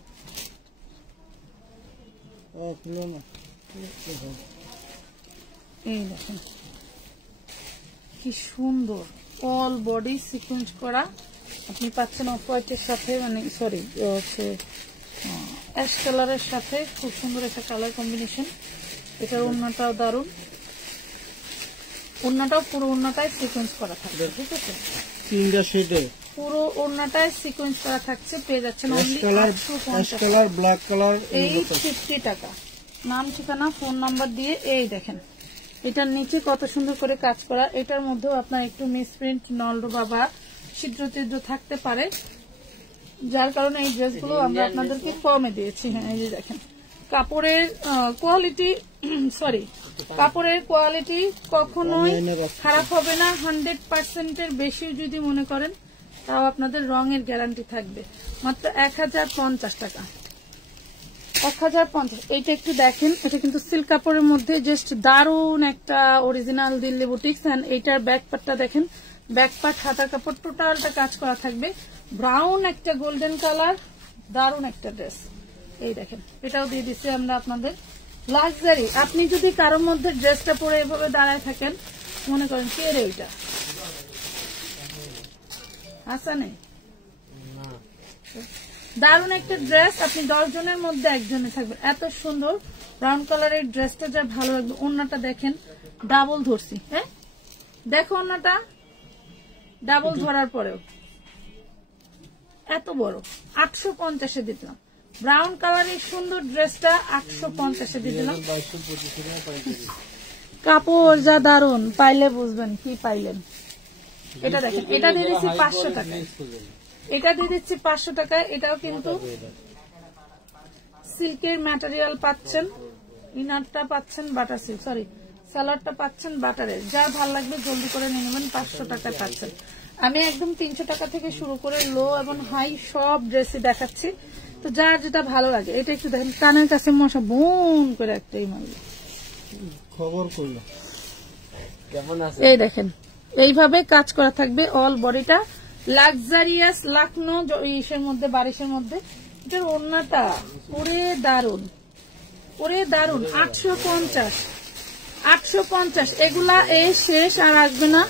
ছিল না। এই দেখেন কি সুন্দর অল বডি সিকোয়েন্স করা। আপনি পাচ্ছেন অফ হোয়াইটের সাথে, মানে সরি হচ্ছে অ্যাশ কালারের সাথে খুব সুন্দর একটা কালার কম্বিনেশন। এটার ওড়নাটাও দারুণ, ওড়নাটাও পুরো ওড়নাটায় সিকোয়েন্স করা থাকবে, ঠিক আছে? 3টা শেডে পুরো ওড়নাটায় সিকোয়েন্স করা থাকছে। পেয়ে যাচ্ছেন ash only colour, 850 black colour, 850 টাকা। নাম ঠিকানা ফোন নাম্বার দিয়ে। এই দেখেন এটার নিচে কত সুন্দর করে কাজ করা। এটার মধ্যেও আপনার একটু মিসপ্রিন্ট, নলডো বা ছিদ্র ছিদ্র থাকতে পারে, যার কারণে এই ড্রেসগুলো আমরা আপনাদেরকে কমে দিয়েছি। হ্যাঁ, এই যে দেখেন কাপড়ের কোয়ালিটি, সরি কাপড়ের কোয়ালিটি কখনোই খারাপ হবে না। 100%-এর বেশি যদি মনে করেন তাও আপনাদের রঙের গ্যারান্টি থাকবে। মাত্র 1050 টাকা, 1050। এইটা একটু দেখেন, এটা কিন্তু সিল্ক কাপড়ের মধ্যে জাস্ট দারুণ একটা অরিজিনাল দিল্লি বুটিক্স। এন্ড এইটার ব্যাক পার্টটা দেখেন, ব্যাক পার্ট হাতার কাপড় টোটালটা কাজ করা থাকবে। ব্রাউন একটা গোল্ডেন কালার, দারুণ একটা ড্রেস। এই দেখেন এটাও দিয়ে দিচ্ছি আমরা আপনাদের লাক্সারি। আপনি যদি কারোর মধ্যে ড্রেসটা পরে এভাবে দাঁড়ায় থাকেন, মনে করেন কে রে ওইটা আসা নেই, দারুণ একটা ড্রেস। আপনি 10 জনের মধ্যে একজনে থাকবেন। এত সুন্দর ব্রাউন কালারের ড্রেসটা যা ভালো লাগবে। ওড়নাটা দেখেন ডাবল ধরছি, হ্যাঁ দেখো ওড়নাটা ডাবল ধরার পরেও এত বড়। 850-এ দিলাম। ব্রাউন কালারের সুন্দর ড্রেসটা 850-এ দিলাম। কাপড় যা দারুণ, পাইলে বুঝবেন কি পাইলেন। এটা দেখেন, এটা দিয়ে দিচ্ছি 500 টাকায়, এটা দিয়ে দিচ্ছি 500 টাকায়। এটাও কিন্তু সিল্কের ম্যাটেরিয়াল পাচ্ছেন, ইনারটা পাচ্ছেন বাটার সিল্ক, সরি সালোয়ারটা পাচ্ছেন বাটারের। যা ভালো লাগবে জলদি করে নিয়ে নেবেন, 500 টাকায় পাচ্ছেন। আমি একদম 300 টাকা থেকে শুরু করে লো এবং হাই সব ড্রেসই দেখাচ্ছি, তো যার যেটা ভালো লাগে। এটা একটু দেখেন কানের কাছে মশা বোন করে একটাই মারল, খবর করল কেমন আছে। এই দেখেন এইভাবে কাজ করা থাকবে অল বডিটা। লাক্সারিয়াস লাকনো ইসের মধ্যে, বারিশের মধ্যে। এটার ওড়নাটা ওরে দারুন, ওরে দারুন। 850 এগুলা এই শেষ আর আসবে না।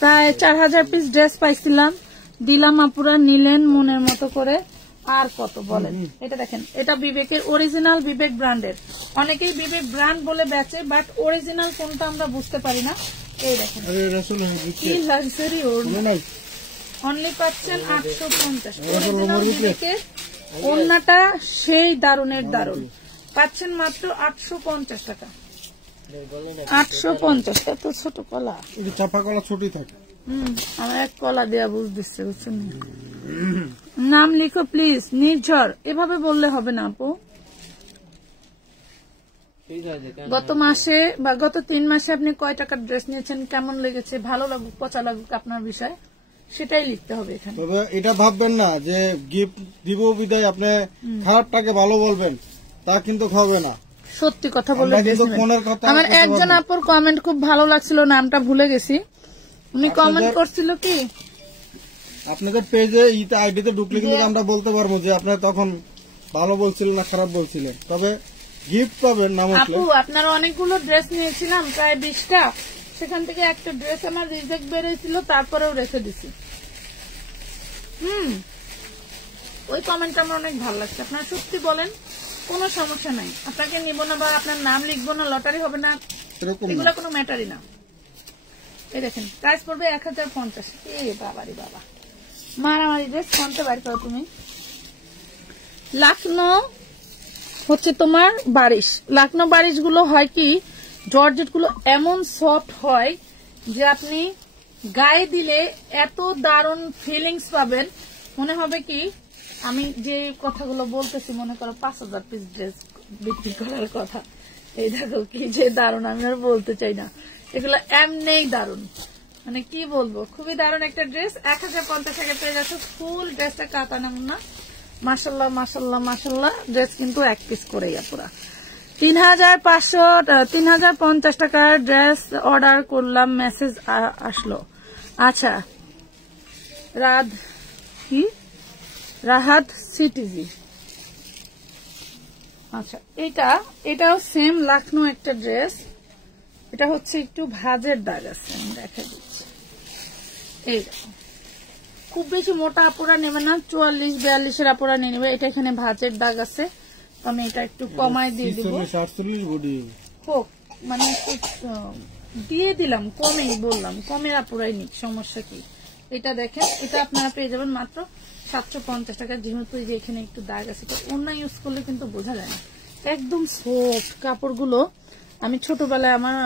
প্রায় 4000 পিস ড্রেস পাইছিলাম, দিলাম, আপুরা নিলেন মনের মতো করে। আর কত বলেন। এটা দেখেন, এটা বিবেকের অরিজিনাল, বিবেক ব্র্যান্ডের। অনেকেই বিবেক ব্র্যান্ড বলে বেচে, বাট অরিজিনাল কোনটা আমরা বুঝতে পারি না। এই দেখেন কি লাক্সারি ওড়না, অনলি পাচ্ছেন 850। অরিজিনাল বিবেকের ওড়নাটা সেই দারুনের দারুন, পাচ্ছেন মাত্র 850 টাকা। 850। এত ছোট কলা, চাপা কলা ছোটই থাকে। আমার এক কলা দেয়া বুঝ দিচ্ছে, বুঝছেন। নাম লিখো প্লিজ, নির্ঝর। এভাবে বললে হবে না আপু। গত মাসে বা গত 3 মাসে আপনি কয় টাকার ড্রেস নিয়েছেন, কেমন লেগেছে, ভালো লাগুক পচা লাগুক আপনার বিষয়, সেটাই লিখতে হবে এখানে। তবে এটা ভাববেন না যে গিফট দিব বিদায় আপনি খারাপটাকে ভালো বলবেন, তা কিন্তু হবে না। সত্যি কথা বলে কথা। আমার একজন আপুর কমেন্ট খুব ভালো লাগছিল, নামটা ভুলে গেছি। উনি কমেন্ট করছিল কি, আপনাদের পেজে আইডিতে ঢুকলে কিন্তু আমরা বলতে পারবো যে আপনারা তখন ভালো বলছিলেন না খারাপ বলছিলেন। তবে গিফট পাবেন নাম। আপু আপনার অনেকগুলো ড্রেস নিয়েছিলাম, প্রায় 20টা, সেখান থেকে একটা ড্রেস আমার রিজেক্ট বেরিয়েছিল, তারপরেও রেখে দিছি। ওই কমেন্টটা আমার অনেক ভালো লাগছে। আপনারা সত্যি বলেন, কোনো সমস্যা নাই, আপনাকে নিব না বা আপনার নাম লিখবো না, লটারি হবে না, এগুলো কোনো ম্যাটারই না। এই দেখেন প্রাইস পড়বে 1050। এ বাবারি বাবা, মারামারি ড্রেস কোনটা বাইর করো তুমি। লাকনো হচ্ছে তোমার বারিশ। লাকনো বারিশ গুলো হয় কি, জর্জেট গুলো এমন সফট হয় যে আপনি গায়ে দিলে এত দারুণ ফিলিংস পাবেন, মনে হবে কি আমি যে কথাগুলো বলতেছি, মনে করো 5000 পিস ড্রেস বিক্রি করার কথা, এই দেখো কি যে দারুণ, আমি আর বলতে চাই না, এগুলো এমনিই দারুণ, মানে কি বলবো, খুবই দারুণ একটা ড্রেস। 1050 টাকা পেয়ে যাচ্ছে ফুল ড্রেসটা, কাতা নামুনা, মাশাল্লাহ মাশাল্লাহ মাশাল্লাহ। ড্রেস কিন্তু এক পিস করে পুরা 3,50 টাকার ড্রেস অর্ডার করলাম, মেসেজ আসলো। আচ্ছা, রাহাত সিটিভি। আচ্ছা, এটাও সেম লাখনৌ একটা ড্রেস। এটা হচ্ছে একটু ভাঁজের দাগ আছে, আমি দেখা দিচ্ছি। এই খুব বেশি মোটা আপুরা নেবে না, 44-42 আপুরা নিয়ে নেবে। এটা এখানে ভাঁজের দাগ আছে, আমি এটা একটু কমায় দিয়ে দিব, হোক মানে দিয়ে দিলাম, কমেই বললাম, কমের আপুরাই নিক, সমস্যা কি। এটা দেখেন, এটা আপনারা পেয়ে যাবেন মাত্র 750 টাকা। যেহেতু যে এখানে একটু দাগ আছে, ওড়না ইউজ করলে কিন্তু বোঝা যায় না, একদম সফট কাপড়গুলো। আমি ছোটবেলায় আমার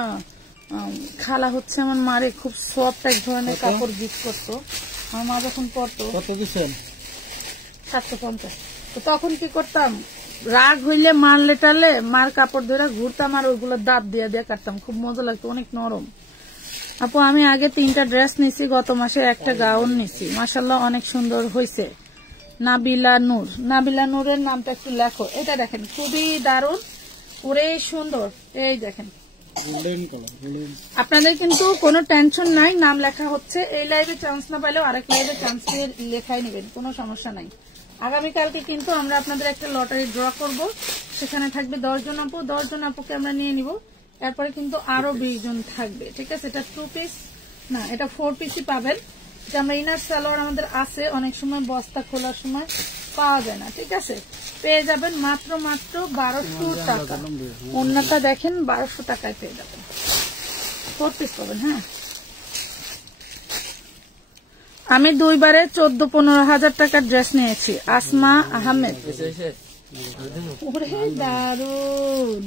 খালা হচ্ছে আমার মারে খুব সফট এক ধরনের কাপড় গিফট করতো, আমার মা যখন পরতো। 750। তো তখন কি করতাম, রাগ হইলে মারলে টারলে মার কাপড় ধরে ঘুরতাম আর ওইগুলো দাঁত দিয়ে দিয়ে কাটতাম, খুব মজা লাগতো, অনেক নরম। আপু আমি আগে 3টা ড্রেস নিছি, গত মাসে একটা গাউন নিছি, মাশাল্লাহ অনেক সুন্দর হয়েছে। নাবিলা নূর, নাবিলা নূরের নামটা একটু লেখো। এটা দেখেন খুবই দারুণ, পুরে সুন্দর। এই দেখেন, আপনাদের কিন্তু কোনো টেনশন নাই, নাম লেখা হচ্ছে। এই লাইভে চান্স না পাইলেও আরেক লাইভে চান্স পেয়ে লেখাই নেবেন, কোনো সমস্যা নাই। আগামীকালকে কিন্তু আমরা আপনাদের একটা লটারি ড্র করব, সেখানে থাকবে 10 জন আপু, 10 জন আপুকে আমরা নিয়ে নিব। এরপরে কিন্তু আরো 20 জন থাকবে, ঠিক আছে। এটা 2 পিস না, এটা 4 পিসই পাবেন। এটা আমরা ইনার সালোয়ার আমাদের আছে, অনেক সময় বস্তা খোলার সময় পাওয়া যায় না, ঠিক আছে। পেয়ে যাবেন মাত্র 1200 টাকা। অন্যটা দেখেন 1200 টাকায় পেয়ে যাবেন, 4 পিস পাবেন। হ্যাঁ, আমি 2 বারে 14-15 হাজার টাকার ড্রেস নিয়েছি। আসমা আহমেদ। ওরে দারুন,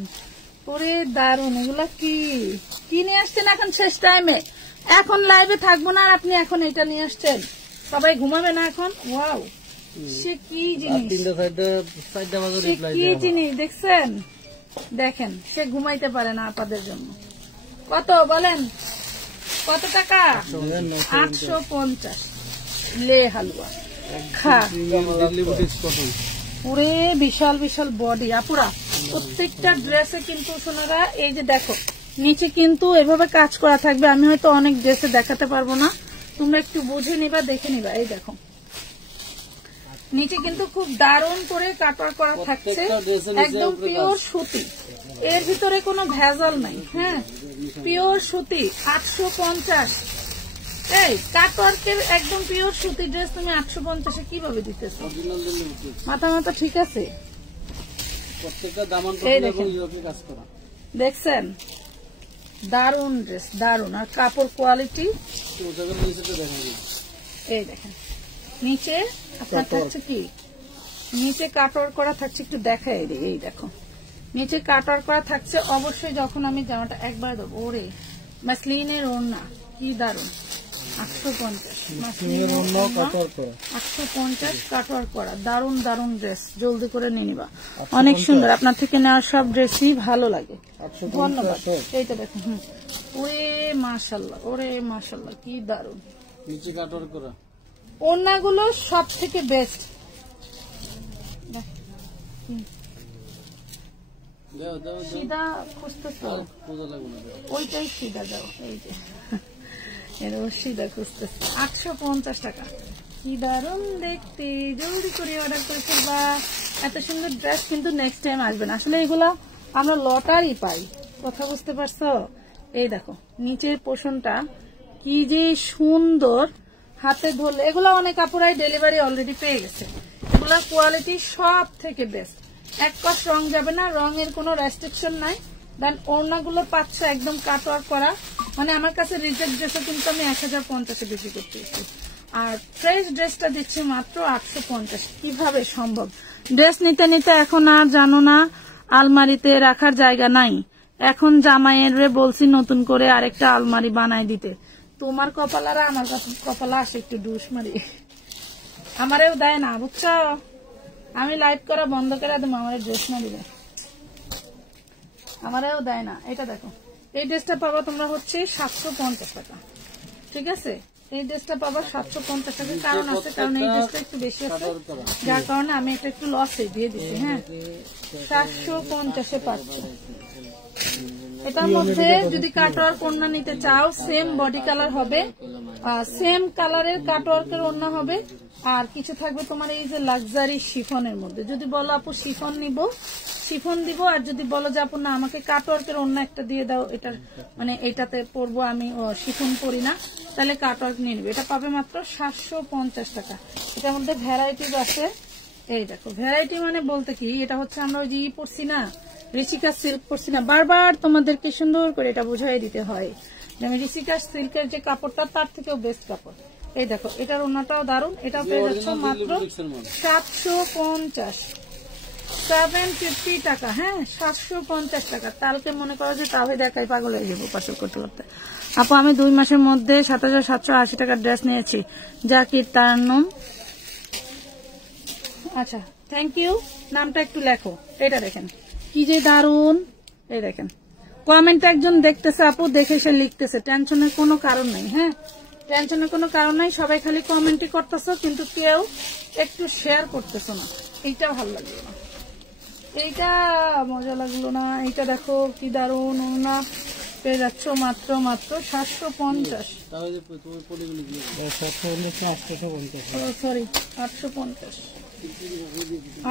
ওরে দারুন, এগুলা কি নিয়ে আসছেন এখন শেষ টাইমে? এখন লাইভে থাকবো না আর আপনি এখন এটা নিয়ে আসছেন, সবাই ঘুমাবে না এখন। ওয়াও, সে কি জিনিস, সে কি জিনিস দেখছেন, দেখেন সে ঘুমাইতে পারে না আপনাদের জন্য। কত বলেন, কত টাকা? 850। লে হালুয়া খা, পুরে বিশাল বিশাল বডি আপুরা। প্রত্যেকটা ড্রেসে কিন্তু সোনারা এই যে দেখো, নিচে কিন্তু এভাবে কাজ করা থাকবে। আমি হয়তো অনেক ড্রেসে দেখাতে পারবো না, তোমরা একটু বুঝে নিবা, দেখে নিবা। এই দেখো, নিচে কিন্তু খুব দারুণ করে কাটওয়ার্ক করা থাকছে, একদম পিওর সুতি, এর ভিতরে কোনো ভেজাল নাই। হ্যাঁ, পিওর সুতি। 850। এই কাটওয়ার্কের একদম পিওর সুতি ড্রেস তুমি 850-এ কিভাবে দিতেছ? মাথা ঠিক আছে? দেখছেন, দারুন ড্রেস, দারুন। আর কাপড় কোয়ালিটি, এই দেখেন নিচে আপনার থাকছে কি, নিচে কাটওয়ার্ক করা থাকছে, একটু দেখাই রে। এই দেখো, নিচে কাটওয়ার্ক করা থাকছে। অবশ্যই যখন আমি জামাটা একবার দেবো, ওরে মাসলিনের ওড়না কি দারুন। 850 কাটওয়ার্ক করা, দারুন দারুন ড্রেস, জলদি করে নিয়ে নিবা, অনেক সুন্দর। আপনার থেকে নেওয়া সব ড্রেসই ভালো লাগে, ধন্যবাদ। এইটা দেখুন, ওরে মাশাল্লাহ, ওরে মাশাল্লাহ, কি দারুন। নিচে কাটওয়ার্ক করা ওড়নাগুলো সব থেকে বেস্ট। সিধা খুঁজতেছো, ওইটাই সিধা দাও। এই যে সিধা খুঁজতেছে। 850 টাকা, কি দারুন দেখতে, জলদি করে অর্ডার করে ফেলবা। এত সুন্দর ড্রেস কিন্তু নেক্সট টাইম আসবে না। আসলে এগুলা আমরা লটারি পাই, কথা বুঝতে পারছো? এই দেখো নিচের পোষণটা কি যে সুন্দর, হাতে ধরলে। এগুলো অনেক কাপড়াই ডেলিভারি অলরেডি পেয়ে গেছে। এগুলা কোয়ালিটি সব থেকে বেস্ট, এক কস রং যাবে না, রঙের কোনো রেস্ট্রিকশন নাই। দেন ওড়নাগুলো পাচ্ছ একদম কাটওয়ার্ক করা, মানে আমার কাছে রিজেক্ট ড্রেসও কিন্তু আমি 1050-এ বিক্রি করতেছি, আর ফ্রেশ ড্রেসটা দিচ্ছি মাত্র 850। কিভাবে সম্ভব? ড্রেস নিতে নিতে এখন আর জানো না আলমারিতে রাখার জায়গা নাই। এখন জামাইয়ের বলছি নতুন করে আরেকটা আলমারি বানাই দিতে। তোমার কপালারা আমার কপালা আসে একটু ডুস মারি, আমারেও দেয় না, বুঝছো? আমি লাইভ করা বন্ধ করে দেবো, আমার ড্রেস না দিবে। আমারও দেয় না। এটা দেখো, এই ড্রেসটা পাবা তোমরা হচ্ছে 750 টাকা, ঠিক আছে? এই ড্রেসটা পাবা 750 টাকা। কারণ আছে, কারণ এই ড্রেসটা একটু বেশি আছে, যার কারণে আমি এটা একটু লসে দিয়ে দিচ্ছি। হ্যাঁ, 750-এ পাচ্ছ। এটার মধ্যে যদি কাটওয়ার্ক ওড়না নিতে চাও, সেম বডি কালার হবে, সেম কালারের কাটওয়ার্কের ওড়না হবে, আর কিছু থাকবে তোমার এই যে লাক্সারি শিফনের মধ্যে। যদি বলো আপু শিফন নিব, শিফন দিব, আর যদি বলো যে আপু না আমাকে কাটওয়ার্কের ওড়না একটা দিয়ে দাও, এটার মানে এটাতে পরবো আমি, শিফন পরি না, তাহলে কাটওয়ার্ক নিয়ে নিবে। এটা পাবে মাত্র 750 টাকা। এটার মধ্যে ভ্যারাইটিস আছে। এই দেখো, ভ্যারাইটি মানে বলতে কি, এটা হচ্ছে আমরা ওই যে পরছি না, ঋষিকা সিল্ক পরছি না, বারবার তোমাদেরকে সুন্দর করে এটা বুঝাই দিতে হয় যে আমি ঋষিকা সিল্কের যে কাপড়টা তার থেকেও বেস্ট কাপড়। এই দেখো, এটার ওড়নাটাও দারুন। এটাও পেয়ে যাচ্ছ মাত্র 750, 750 টাকা। হ্যাঁ, 750 টাকা। কালকে মনে করো যে তাহলে দেখাই পাগল হয়ে যাবো পার্সেল করতে করতে। আপু আমি 2 মাসের মধ্যে 7,780 টাকার ড্রেস নিয়েছি, জাকির তান্নুম। আচ্ছা, থ্যাংক ইউ। নামটা একটু লেখো। এটা দেখেন কি যে দারুন। এই দেখেন, কমেন্ট একজন দেখতেছে আপু, দেখে সে লিখতেছে, টেনশনের কোনো কারণ নাই। হ্যাঁ, টেনশনের কোনো কারণ নাই, সবাই খালি কমেন্টই করতেছো, কিন্তু কেউ একটু শেয়ার করতেছো না। এইটা ভালো লাগলো না, এইটা মজা লাগলো না। এইটা দেখো কি দারুন ওড়না, পেয়ে যাচ্ছ মাত্র 750। সরি, 850।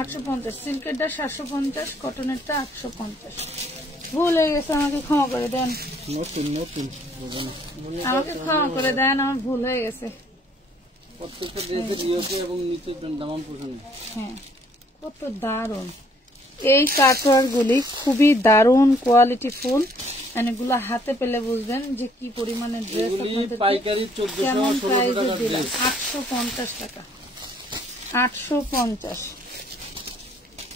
850 সিল্কেরটা 750, কটনেরটা 850। ভুল হয়ে গেছে, আমাকে ক্ষমা করে দেন, আমাকে ক্ষমা করে দেন, আমার ভুল হয়ে গেছে। হ্যাঁ, কত দারুন এই কাটওয়ার্ক গুলি, খুবই দারুন কোয়ালিটি ফুল। এগুলা হাতে পেলে বুঝবেন যে কি পরিমাণে ড্রেস কেমন প্রাইসে দিলাম। 850 টাকা, 850।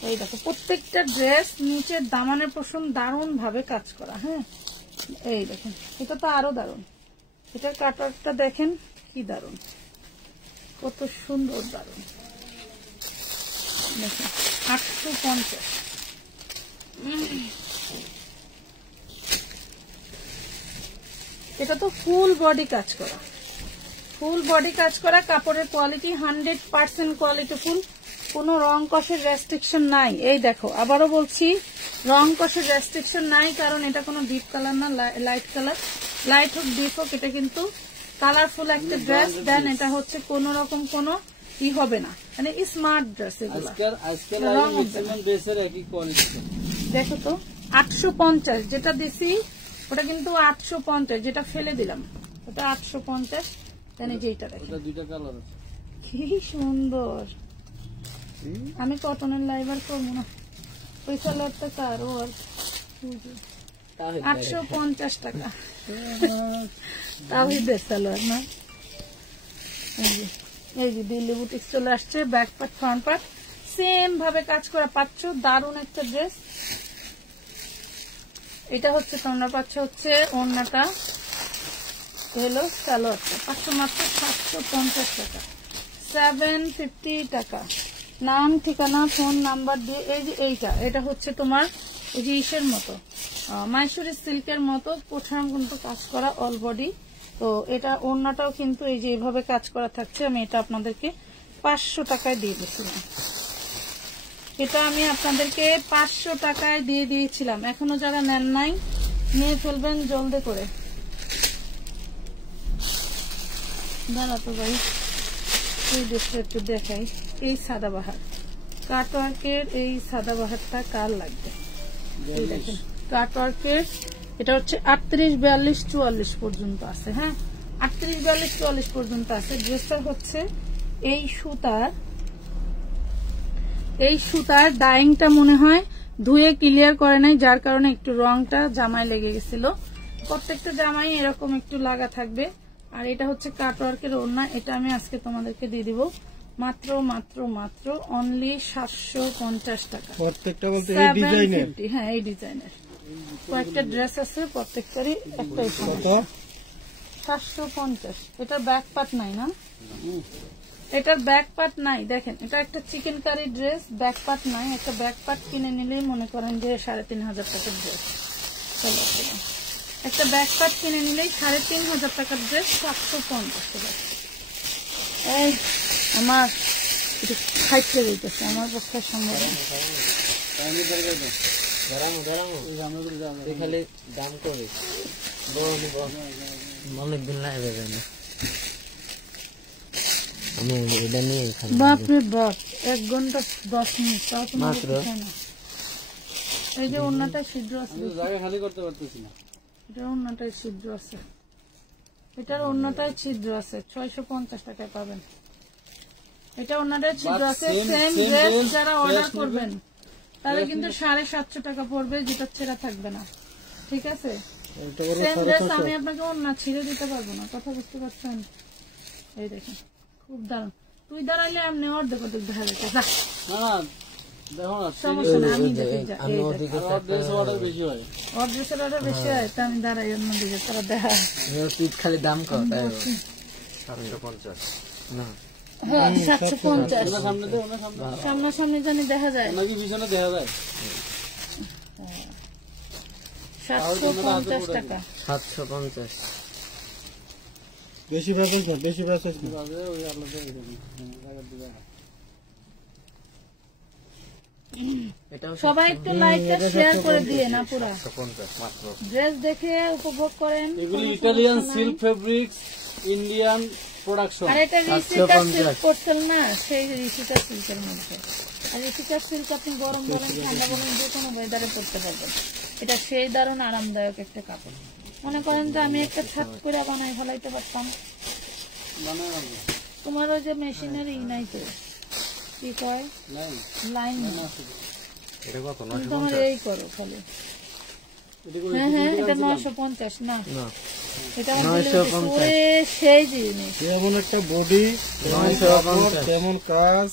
এই দেখো, প্রত্যেকটা ড্রেস নিচের দামানের পশম দারুণ ভাবে কাজ করা। হ্যাঁ, এই দেখেন, এটা তো আরো দারুন। এটার কাটওয়ার্কটা দেখেন কি দারুন, কত সুন্দর দারুন। দেখেন 850। এটা তো ফুল বডি কাজ করা, ফুল বডি কাজ করা। কাপড়ের কোয়ালিটি 100% কোয়ালিটি ফুল, কোনো রং কষের রেস্ট্রিকশন নাই। এই দেখো, আবারও বলছি, রং কষের রেস্ট্রিকশন নাই, কারণ এটা কোনো ডিপ কালার না, লাইট কালার। লাইট হোক ডিপ হোক, এটা কিন্তু কালারফুল একটা ড্রেস। দেন এটা হচ্ছে কোন রকম কোনো ই হবে না, মানে স্মার্ট ড্রেস এগুলো। দেখো তো 850 যেটা দিছি, ওটা কিন্তু 850, যেটা ফেলে দিলাম ওটা 850। জানি যে এটা কি সুন্দর। আমি কটনের লাইবার করবো না, ওই সালোয়ারটা কারো। আর 850 টাকা তাহিদের সালোয়ার না। এই যে দিল্লি বুটিক চলে আসছে, back part front part same ভাবে কাজ করা পাচ্ছ। দারুন একটা ড্রেস। এটা হচ্ছে তোমরা পাচ্ছ হচ্ছে ওড়নাটা, হলো সালোয়ারটা পাচ্ছ মাত্র 750 টাকা, 750 টাকা। নাম ঠিকানা ফোন নাম্বার দিয়ে। এই যে এটা হচ্ছে তোমার ওই যে ইসের মতো, মাইসুরি সিল্কের মতো কোঠাম কিন্তু কাজ করা অল বডি। তো এটা ওড়নাটাও কিন্তু এই যে এইভাবে কাজ করা থাকছে। আমি এটা আপনাদেরকে 500 টাকায় দিয়ে দিয়েছিলাম, এটা আমি আপনাদেরকে 500 টাকায় দিয়ে দিয়েছিলাম। এখনো যারা নেন নাই নিয়ে ফেলবেন জলদি করে। দাঁড়া তো ভাই, এই ড্রেসটা একটু দেখাই। এই সাদাবাহার কাটওয়ার্কের, এই সাদাবাহারটা কার লাগবে? এই দেখেন কাটওয়ার্কের, এটা হচ্ছে 38, 42, 44 পর্যন্ত আছে। হ্যাঁ, 38, 42, 44 পর্যন্ত আছে। ড্রেসটা হচ্ছে এই সুতার ডাইংটা মনে হয় ধুয়ে ক্লিয়ার করে নাই, যার কারণে একটু রংটা জামায় লেগে গেছিল। প্রত্যেকটা জামাই এরকম একটু লাগা থাকবে। আর এটা হচ্ছে কাটওয়ার্কের ওড়না। এটা আমি আজকে তোমাদেরকে দিয়ে দিব মাত্র মাত্র মাত্র অনলি 750 টাকা। প্রত্যেকটা বলতে এই ডিজাইনের? হ্যাঁ, এই ডিজাইনের কয়েকটা ড্রেস আছে, প্রত্যেকটারই একটাই 750। এটার ব্যাক পার্ট নাই না, এটার ব্যাক পার্ট নাই। দেখেন, এটা একটা chicken curry dress, back part নাই। একটা ব্যাক পার্ট কিনে নিলেই মনে করেন যে 3500 টাকার ড্রেস। চলো, চলো। একটা ব্যাকপ্যাক কিনে নিলেই 3500 টাকার ড্রেস 750 টাকা। এই আমার একটু খাইতে দিতেছে, আমার পক্ষে সম্ভব না। খালি দাম করে অনেকদিন লাগবে না। আমি এটা নিয়ে বাপরে বাপ, 1 ঘন্টা 10 মিনিট, তাও তোমার না। এই যে অন্যটা ছিদ্র আছে, জায়গা খালি করতে পারতেছি না। এটা অন্যটায় ছিদ্র আছে, এটার অন্যটায় ছিদ্র আছে, 650 টাকায় পাবেন। এটা অন্যটায় ছিদ্র আছে। সেম ড্রেস যারা অর্ডার করবেন তাহলে কিন্তু 750 টাকা পড়বে, যেটা ছেঁড়া থাকবে না, ঠিক আছে? সেম ড্রেস আমি আপনাকে অন্য ছিঁড়ে দিতে পারবো না, কথা বুঝতে পারছেন? এই দেখেন, খুব দারুণ। তুই দাঁড়াইলে এমনি অর্ধেক অর্ধেক দেখা যাচ্ছে। সমস্যা না, আমি দেখি। অর্ডারের অর্ডার বেশি হয়, তা আমি দাঁড়াই অন্যদিকে, তারা দেখা। খালি দাম কত? 750 না, হ্যাঁ 750। সামনাসামনি জানি দেখা যায়, 750 টাকা। 750 বেশি প্যাকেজ না, বেশি প্যাকেজ না। সবাই একটু লাইকটা শেয়ার করে দিয়ে না, পুরা ড্রেস দেখে উপভোগ করেন। এগুলি Italian silk fabrics, Indian production. আর এটা রিসিকা সিল্ক করছেন না, সেই রিসিকা সিল্কের মধ্যে। আর রিসিকা সিল্ক আপনি গরম বলেন ঠান্ডা বলেন যে কোনো ওয়েদারে পরতে পারবেন। এটা সেই দারুণ আরামদায়ক একটা কাপড়। মনে করেন যে আমি একটা ছাদ করে বানাই ফেলাইতে পারতাম। তোমার ওই যে মেশিনের নাই তো, কি কয় লাইন, তোমার এই করো খালি। হ্যাঁ হ্যাঁ, এটা 950 না, এটা সেই জিনিস। যেমন একটা বডি, 950, তেমন কাজ।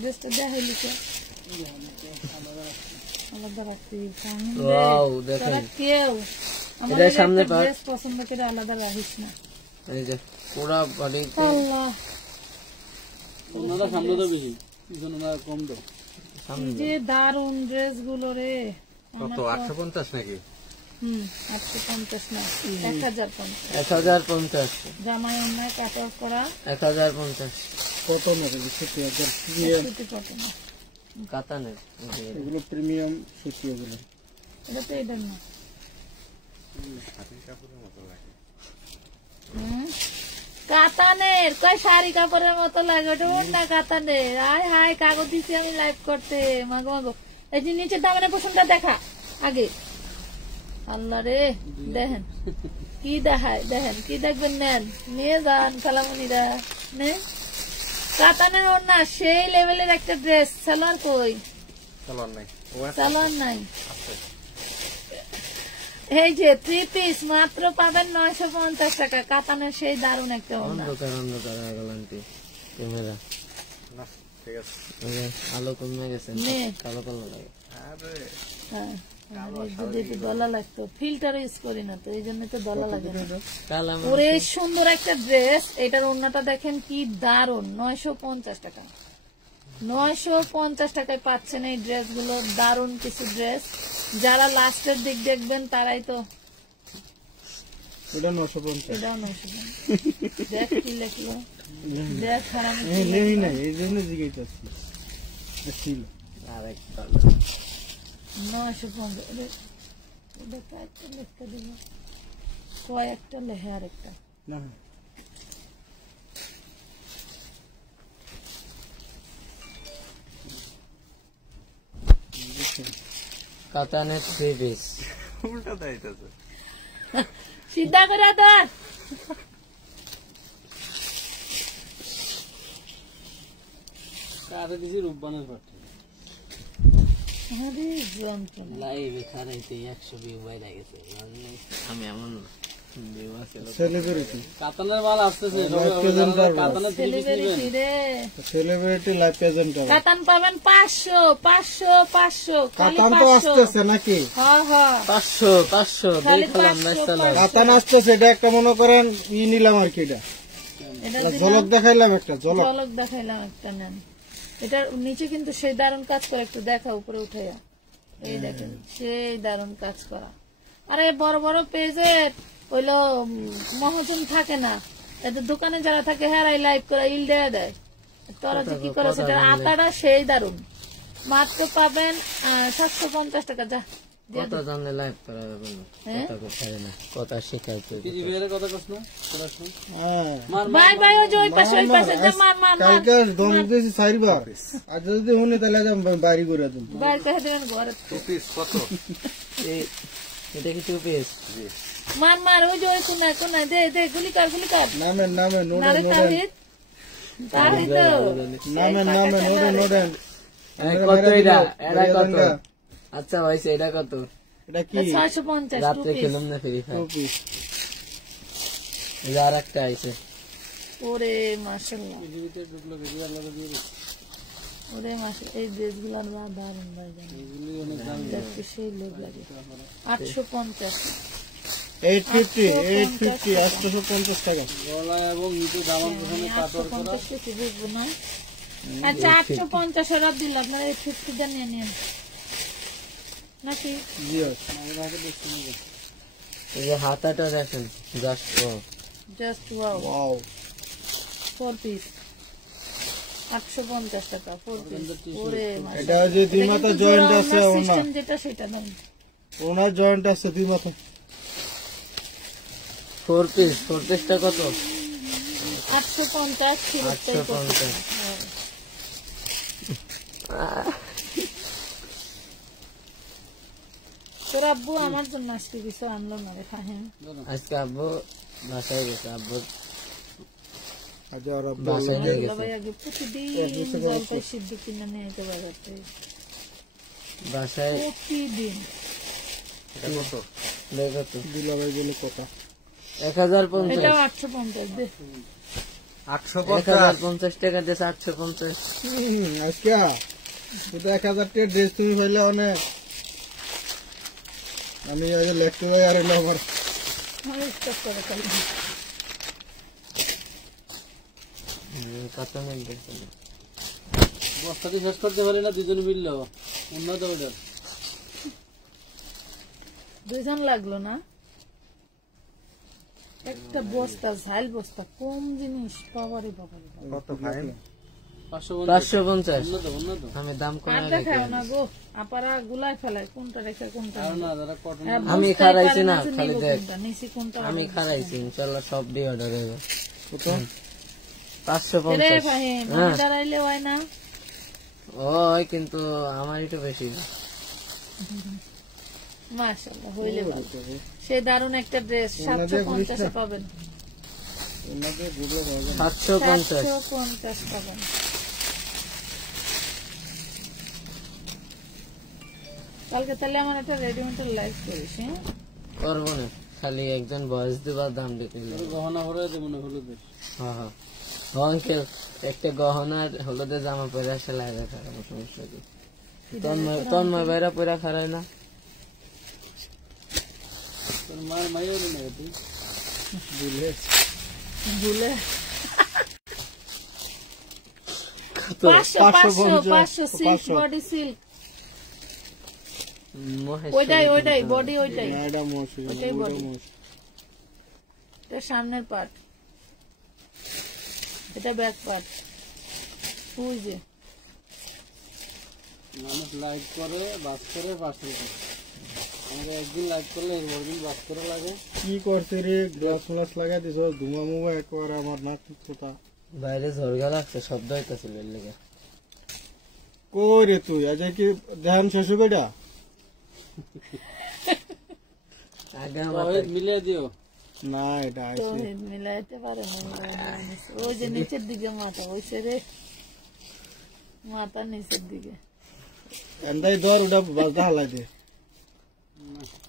ড্রেসটা দেখাইলি তো আলাদা রাখতে কেউ আমাদের সামনে ড্রেস পছন্দ করে আলাদা রাখিস না। এই যে পুরা বডি আল্লাহ, সামনে তো বেশি, কম দাও। যে দারুন ড্রেস গুলো রে। কত 850 নাকি? 850 না, 1050। 1050 জামাই অন্যায় কাট অফ করা 1050 কত নাকি? সুতি কত না, কাতানের এগুলো প্রিমিয়াম সুতি। এগুলো এটা তো এটা না, কাতানের কয় শাড়ি কাপড়ের মতো লাগে, ওটা ওন্না কাতানের। হাই হাই, কাগজ দিচ্ছি আমি লাইভ করতে, মাগো মাগো। এই যে নিচে দামানের পোষণটা দেখা আগে। আল্লাহ রে, দেখেন কি দেখায়, দেখেন কি দেখবেন, নেন নিয়ে যান খালামণিরা, নে। কাতানের ওন্না সেই লেভেলের একটা ড্রেস। সালোয়ার কই? সালোয়ার নাই। এই যে 3 পিস মাত্র পাবেন 950 টাকা, কাতানের সেই দারুণ একটা ওড়না। অন্ধকার অন্ধকার হয়ে গেল আন্টি ক্যামেরা। ঠিক আছে, আলো কমে গেছে, কালো কালো লাগে। হ্যাঁ, যদি একটু দলা লাগতো, ফিল্টার ইউজ করি না তো, এই জন্য তো দলা লাগে না। ওরে সুন্দর একটা ড্রেস, এটার ওড়নাটা দেখেন কি দারুণ। 950 টাকা, 950 টাকায় পাচ্ছেন এই ড্রেস গুলো। দারুণ কিছু ড্রেস, যারা লাস্টের দিক দেখবেন তারাই তো। এটা 950, এটাও 950। দেখ কি লেখলো, দেখ খারাপ নেই না, এই জন্য জিজ্ঞাসা ছিল। আরেকটা 950। একটা লেখা দিব, কয়েকটা লেখে আরেকটা না। কাতানের 3 পিস উল্টা দাইতেছে। সিদ্ধা করে ধর। কারে দিছি রূপবানের পাঠে। আরে যন্ত্রণা। লাইভে খারাইতে 100 ভিউ বাইরে গেছে। আমি এমন ভিউ আছে সেলিব্রিটি কাতানের মাল আসতেছে, কাতানের সেলিব্রিটি রে, সেলিব্রিটি লাইভ প্রেজেন্টার। কাতান পাবেন 500 500 500 খালি কাতান তো 500। আসতেছে নাকি? হ্যাঁ হ্যাঁ 500 500 খালি দেখলাম না 500, চালা। 500। কাতান আসতেছে, এটা একটা মনে করেন নিলাম আর কি। এটা এটা ঝলক দেখাইলাম, একটা ঝলক। ঝলক দেখাইলাম একটা, নেন। এটার নিচে কিন্তু সেই দারুণ কাজ করে, একটু দেখা উপরে উঠাইয়া। এই দেখেন সেই দারুণ কাজ করা। আরে বড় বড় পেজের হইলো মহাজন থাকে না, এদের দোকানে যারা থাকে হেরাই লাইভ করে ইল দেয়া দেয়। তোরা যে কি করেছে আতাটা সেই দারুণ, মাত্র পাবেন 750 টাকা। যা কত জানলে লাইভ করা যাবে না, কথা কোথায় না, কথা শেখাই তো। কি বিয়ের কথা কস না তোরা শুন। হ্যাঁ বাই বাই, ওই যে ওই পাশে ওই পাশে যা, মার মার মার কালকে দম দিয়েছি 4 বার, আর যদি হনে তাহলে আজ বাড়ি করে দিন। বাইরে করে দেবেন ঘরে। পিস কত? এটা কি 2 পিস? মার মার, ওই যে ওই কোনায় কোনায় দে দে, গুলি কর গুলি কর। নামেন নারে নোডেন তাহিদ তাহিদ নামেন নোডেন। কত এটা? এটা কত? আচ্ছা ভাইছে এটা কত? এটা কি 650 রাতে রুপিস। খেলাম না ফ্রি ফায়ার। টপিস? এটা আরেকটা আইছে। ওরে মাশাআল্লাহ, পৃথিবীতে ঢুকলো ভিডিও আলাদা দিয়ে দিচ্ছে। ওরে মাশাআল্লাহ, এই ড্রেসগুলোর দারুণ ভাই, জানেন এগুলি অনেক দাম। দেখতে সেই লোভ লাগে। 850 850 850 টাকা। গলা এবং নিচে দামান প্রথমে পাথর করা। 850 কিছু বুঝবো না। আচ্ছা 850 এর দিল, আপনারা 850 টা নিয়ে নেন নাকি? জিওস আমরা আগে দেখছি না। এই যে হাতাটা দেখেন, just just wow, wow 4 piece 850 টাকা 4 পিস। ওরে মাশাআল্লাহ, এটা যে দুই মাথা জয়েন্ট আছে ওনা, সিস্টেম যেটা সেটা দাম। ওনার জয়েন্ট আছে দুই মাথা। 4 পিস। 4 পিসটা কত? 850 ফিরতটাই করতে। 850। তোর আব্বু আমার জন্য আজকে কিছু আনলো না রে ফাহিম। আজকে আব্বু বাসায় গেছে, আব্বু আজ আর বাসায় নিয়ে গেছে। ভাই আগে প্রতিদিন জলপাই সিদ্ধ কিনে নিয়ে যেতে বাজার থেকে, বাসায় প্রতিদিন। এটা কত? দেখো তো দুলাভাই বলে কথা 1050। এটাও 850 দে। 850? 1050 টাকা দিয়েছে। 850। আজকে এটা 1000 টাকা ড্রেস তুমি পাইলে অনেক। আমি আজ লেখতে যাই আর এলো আমার আমি স্টক করে খাই। কত মিল দেখছেন? বস্তাটি শেষ করতে পারি না, দুজনে মিললো উন্নত ওটার। দুইজন লাগলো না, একটা বস্তা ঝাল বস্তা, কম জিনিস। বাবারে বাবারে, কত ফাইন? 550 550। উন্নত উন্নত। আমি দাম আর কমে দেখাও না গো, আপারা গুলাই ফেলায় কোনটা রেখে কোনটা আর না যারা কটন হ্যাঁ, আমি বুঝতেই খারাইছি পারে না, যে খালি নিবো দেখ। কোনটা, নিচে কোনটা আমি order খারাইছি, ইনশাল্লাহ সব দিয়ে অর্ডার হবে। কত? দিছে। রে 550। ফাহিম, আমি হ্যাঁ দাঁড়াইলে হয় না। ওই কিন্তু আমার একটু বেশি। মাশাআল্লাহ, হইলে ভালো। সেই দারুণ একটা ড্রেস 750 এ পাবেন। ওনাদের গুলো হবে 750। 750 পাবেন। কালকে তাহলে আমার একটা রেডিমেড লাইভ করিস। হ্যাঁ করবো না, খালি একজন বয়স দিবার দাম দিতে। গহনা ভরে আছে মনে হলো বেশ। হ্যাঁ হ্যাঁ অঙ্কেল একটা গহনার হলুদে জামা পরে আসে লাগে খারাপ, সমস্যা কি? তন্ময় বাইরা পরে খারায় না? তোর মায়ের মাইও নেই তুই ভুলে কত? 500 সিল্ক বডি সিল্ক, ওইটাই বডি, ওইটাই এটা মশি ওইটাই বডি। এটা সামনের পার্ট, এটা ব্যাক পার্ট। ওই যে মানুষ লাইভ করে বাস করে 500 টাকা। আমাদের একদিন লাইভ করলে এর দিন বাস করে লাগে। কি করছে রে? গ্লাস ফ্লাস লাগাই দিছ, ধুমা মুমা একবার আমার নাক কথা। বাইরে ঝরগা লাগছে, শব্দ হইতেছিল এর লেগে। কই রে তুই আজ কি ধ্যান শেষ বেটা? আগে তবে মিলিয়ে দিও। না এটা তো আইছে মিলাইতে পারে না। ওই যে নিচের দিকে মাথা, ওই সেরে মাথা নিচের দিকে। এন্দাই দর ওটা বাজা হালাই দে।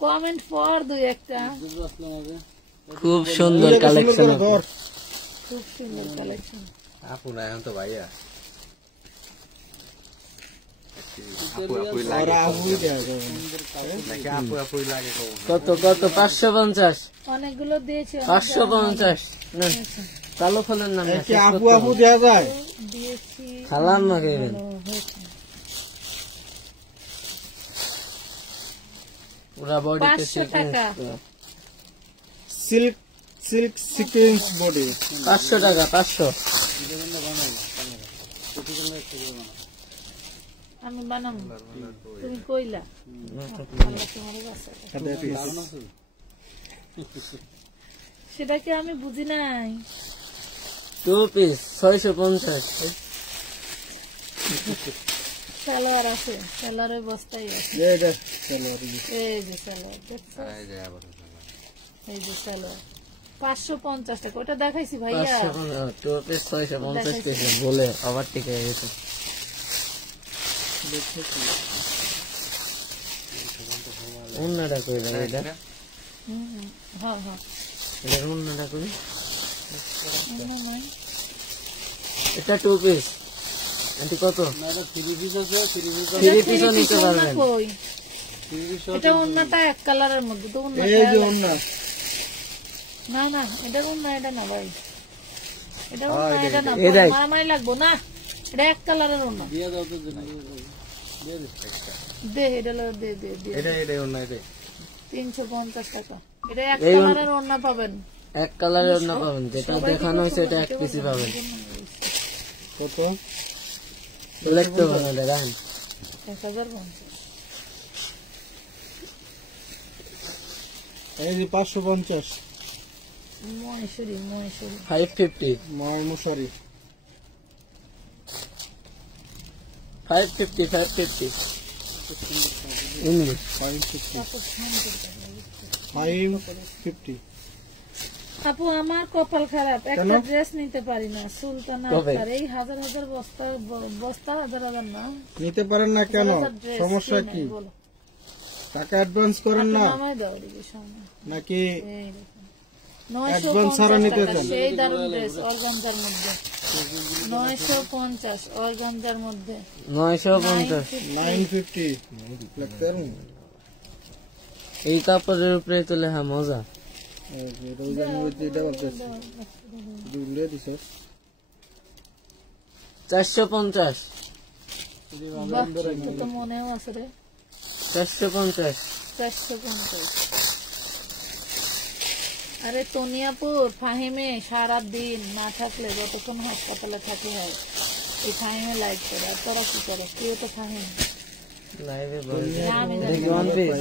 কমেন্ট ফর দুই একটা, দুটো আসলে আমাকে খুব সুন্দর কালেকশন। দর খুব সুন্দর কালেকশন। আপু না এখন তো ভাইয়া আর আবু দেয়া যাবে নাকি আপু লাগে কত কত? 550। অনেকগুলো দিয়েছি, 550 না কালো ফলের নাম কি আপু আপু দেয়া যায়? দিয়েছি। খালাম না খাইবেন। পুরা বডিতে 500 টাকা। সিল্ক সিল্ক সিকোয়েন্স বডি 500 টাকা 500। আমি বানাবো, তুমি কইলা সেটা কি আমি বুঝি নাই। 2 পিস 650। সালোয়ার আছে, সালোয়ারের বস্তাই আছে। এই যে সালোয়ার এই যে সালোয়ার দেখছো, এই যে সালোয়ার 550 টাকা। ওটা দেখাইছি ভাইয়া। 2 পিস 650 টাকা বলে আবার ঠিক হয়ে গেছে। অন্যটা কই দাও এটা? হ্যাঁ হ্যাঁ, এটা অন্যটা কই? মনে নাই। এটা 2 পিস। এটি কত? না এটা 3 পিস আছে, 3 পিস 3 পিসও নিতে পারবেন। কই এটা অন্যটা এক কালারের মধ্যে তো অন্য। এই যে ওন্না না না, এটা অন্য, এটা না ভাই, এটা অন্য, এটা না, এটাই। মারামারি লাগবো না। এটা এক কালারের অন্য। দিয়ে দাও তো, দিয়ে দে। দে এটা লো, দে দে দে। এটা অন্য এটা 350 টাকা। এটা এক এই কালারের অন্য পাবেন। এক কালারের অন্য পাবেন, যেটা দেখানো হয়েছে এটা এক পিসই পাবেন। কত লিখতে পারেন দেখান। 1050। এই যে 550 মহেশ্বরী, মহেশ্বরী 550 মশারি 550 550 ইংলিশ 550 আপু আমার কপাল খারাপ, একটা ড্রেস নিতে পারি না। সুলতানা কবে? আক্তার, এই হাজার হাজার বস্তা বস্তা, হাজার হাজার না, নিতে পারেন না কেন? হাজার dress সমস্যা কে নাই কি? বলো? টাকা অ্যাডভান্স করেন না নামাই দাও এদিকে সামনে। নাকি এই দেখো। Advance ছাড়া 950 নিতে টাকা, চান? সেই দারুন ড্রেস অর্গানজার মধ্যে। 950 অর্গানজার মধ্যে। 950। 950 লাগতে পারেন? এই কাপড়ের উপরে তো লেখা মজা। এই যে রোজার মধ্যে এটা বলতেছে দুলে দিছে 450 বাহ, এটা তো মনেও আছে রে। 450 450। আরে তনিয়াপুর ফাহিমে সারা দিন না থাকলে যতক্ষণ হাসপাতালে থাকি হয়, এই ফাহিমে লাইট করে। আর তোরা কি করে? কেউ তো ফাহিম। লাইভে বলছে আমি দেখি ওয়ান পিস।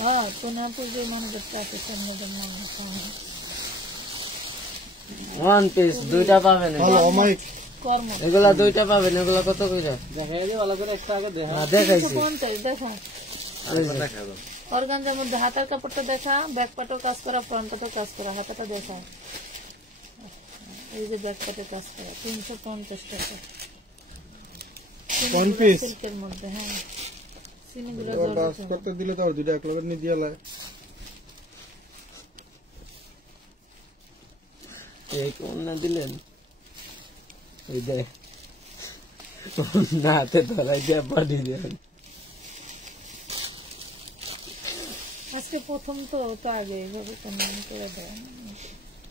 হ্যাঁ, তনিয়াপুর যে মানুষটা আছে সামনে মানুষ ফাহিম। ওয়ান পিস দুইটা পাবেন। ভালো অমাইক কর্ম এগুলা দুইটা পাবেন। এগুলা কত কইরা? দেখাই দিয়ে ভালো করে একটা আগে দেখা। দেখাইছি। 350 দেখা। দেখা দাও অর্গানজার মধ্যে হাতার কাপড়টা দেখা, ব্যাক পাটও কাজ করা, ফ্রন্ট পাটও কাজ করা, হাতাটা দেখা। এই যে ব্যাক পাটে কাজ করা 350 টাকা। One piece? সিল্কের মধ্যে, হ্যাঁ সিনিগুলো ডাস করতে দিলে তো আর দুইটা এক লগে নিয়ে দিয়ালা এই কোন না দিলেন? ওই দেখ না হাতে ধরাই দিয়ে বডি দেন। আজকে প্রথম তো আগে এইভাবে কেমন করে দেয়,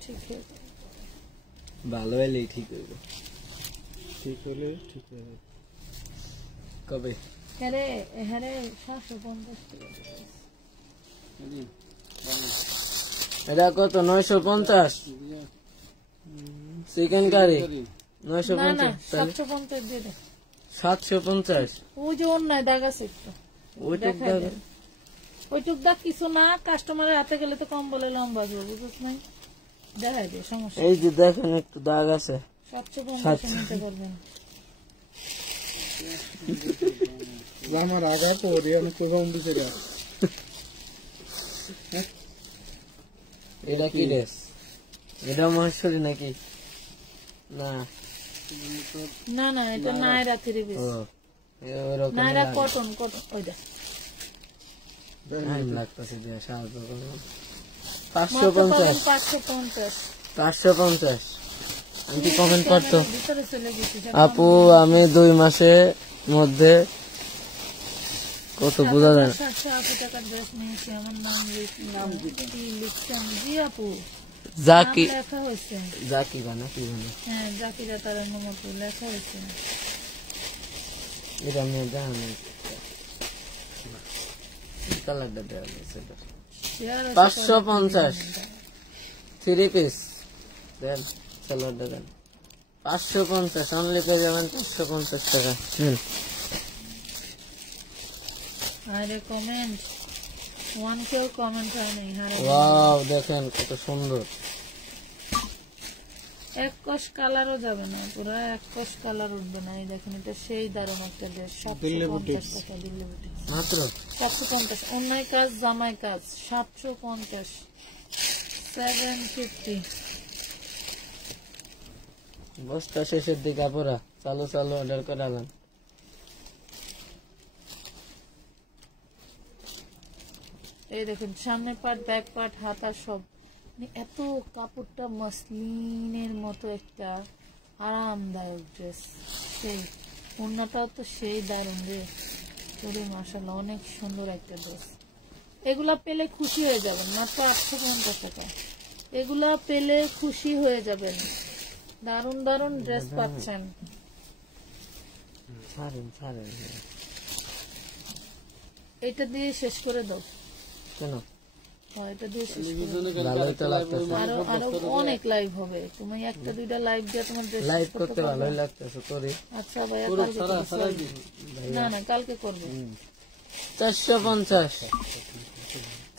ঠিক আছে। ভালো হলেই ঠিক হইব। ঠিক হলে ঠিক হবে কবে? হ্যাঁ রে 750 টাকা। এটা কত? 950 চিকেন কারি না না 950। 750 দিয়ে দে। 750 ওই যে অন্যায় দাগ আছে একটু, ওইটুক দেখাই দে। ওইটুক দাগ কিছু না, কাস্টমারের হাতে গেলে তো কম বলে লম্বা আসবে, বুঝছ নাই? দেখাই দে, সমস্যা। এই যে দেখেন একটু দাগ আছে। 750 নিতে পারবেন। আমার আগা পড়ে আমি কোথাও দিতে গা এটা কি ড্রেস? এটা মহেশ্বরী নাকি? না না না, এটা নায়রা 3 পিস, ও ওরকম নায়রা কটন কটন। ওই দেখ টাইম লাগতেছে যে সাহায্য করবো। মাত্র 550 550। 550 আমি কমেন্ট করতো ভিতরে চলে গেছি। আপু আমি 2 মাসের মধ্যে কত বোঝা যায় না। 780 টাকার ড্রেস নিয়েছি, আমার নাম কি লিখছেন? জি আপু, জাকি নাম লেখা হয়েছে। জাকি বানা কি বানা হ্যাঁ, জাকিরা তারান্নম আপু লেখা হয়েছে। এটা আমি জানি কালারটা দেওয়া গেছে শেয়ার 550 থ্রি পিস দেন সালোয়ারটা দেন 550 অনলি পেয়ে যাবেন 550 টাকা। আরে কমেন্ট 1 কমেন্ট হয় নাই। আরে ওয়াও দেখেন কত সুন্দর। এক কষ কালারও যাবে না, পুরো এক কষ কালার উঠবে না। এই দেখেন এটা সেই দারুণ একটা ড্রেস, 750 টাকা দিল্লি বুটিক, মাত্র 750। অন্যায় কাজ জামাই কাজ 750, 750। বস্তা শেষের দিকে আপুরা চালু চালু অর্ডার করাবেন। এই দেখুন সামনের পার্ট, ব্যাক পার্ট, হাতা সব, মানে এত কাপড়টা মসলিনের মতো একটা আরামদায়ক ড্রেস। সেই ওড়নাটাও তো সেই দারুণ রে, তোরে মাশাআল্লাহ অনেক সুন্দর একটা ড্রেস। এগুলা পেলে খুশি হয়ে যাবেন, মাত্র 850 টাকা। এগুলা পেলে খুশি হয়ে যাবেন, দারুণ দারুণ ড্রেস পাচ্ছেন। ছাড়েন ছাড়েন এটা দিয়ে শেষ করে দাও। কেন হ্যাঁ, এটা দিয়ে শেষ করে দাও। ভালোই তো লাগতেছে, আরো আরো অনেক লাইভ হবে, তুমি একটা দুইটা লাইভ দিয়ে তোমার ড্রেস লাইভ করতে ভালোই লাগতেছে করি। আচ্ছা ভাইয়া, কালকে করবো। না না কালকে করবো। 450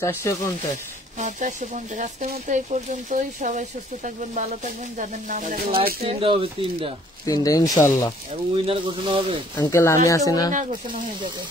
450 হ্যাঁ 450। আজকের মতো এই পর্যন্তই। সবাই সুস্থ থাকবেন, ভালো থাকবেন। যাদের নাম লেখা লাইভ আছে 3টা হবে, 3টা, তিনটা ইনশাল্লাহ। এবং উইনার ঘোষণা হবে। আঙ্কেল আমি আছি না? ঘোষণা হয়ে যাবে।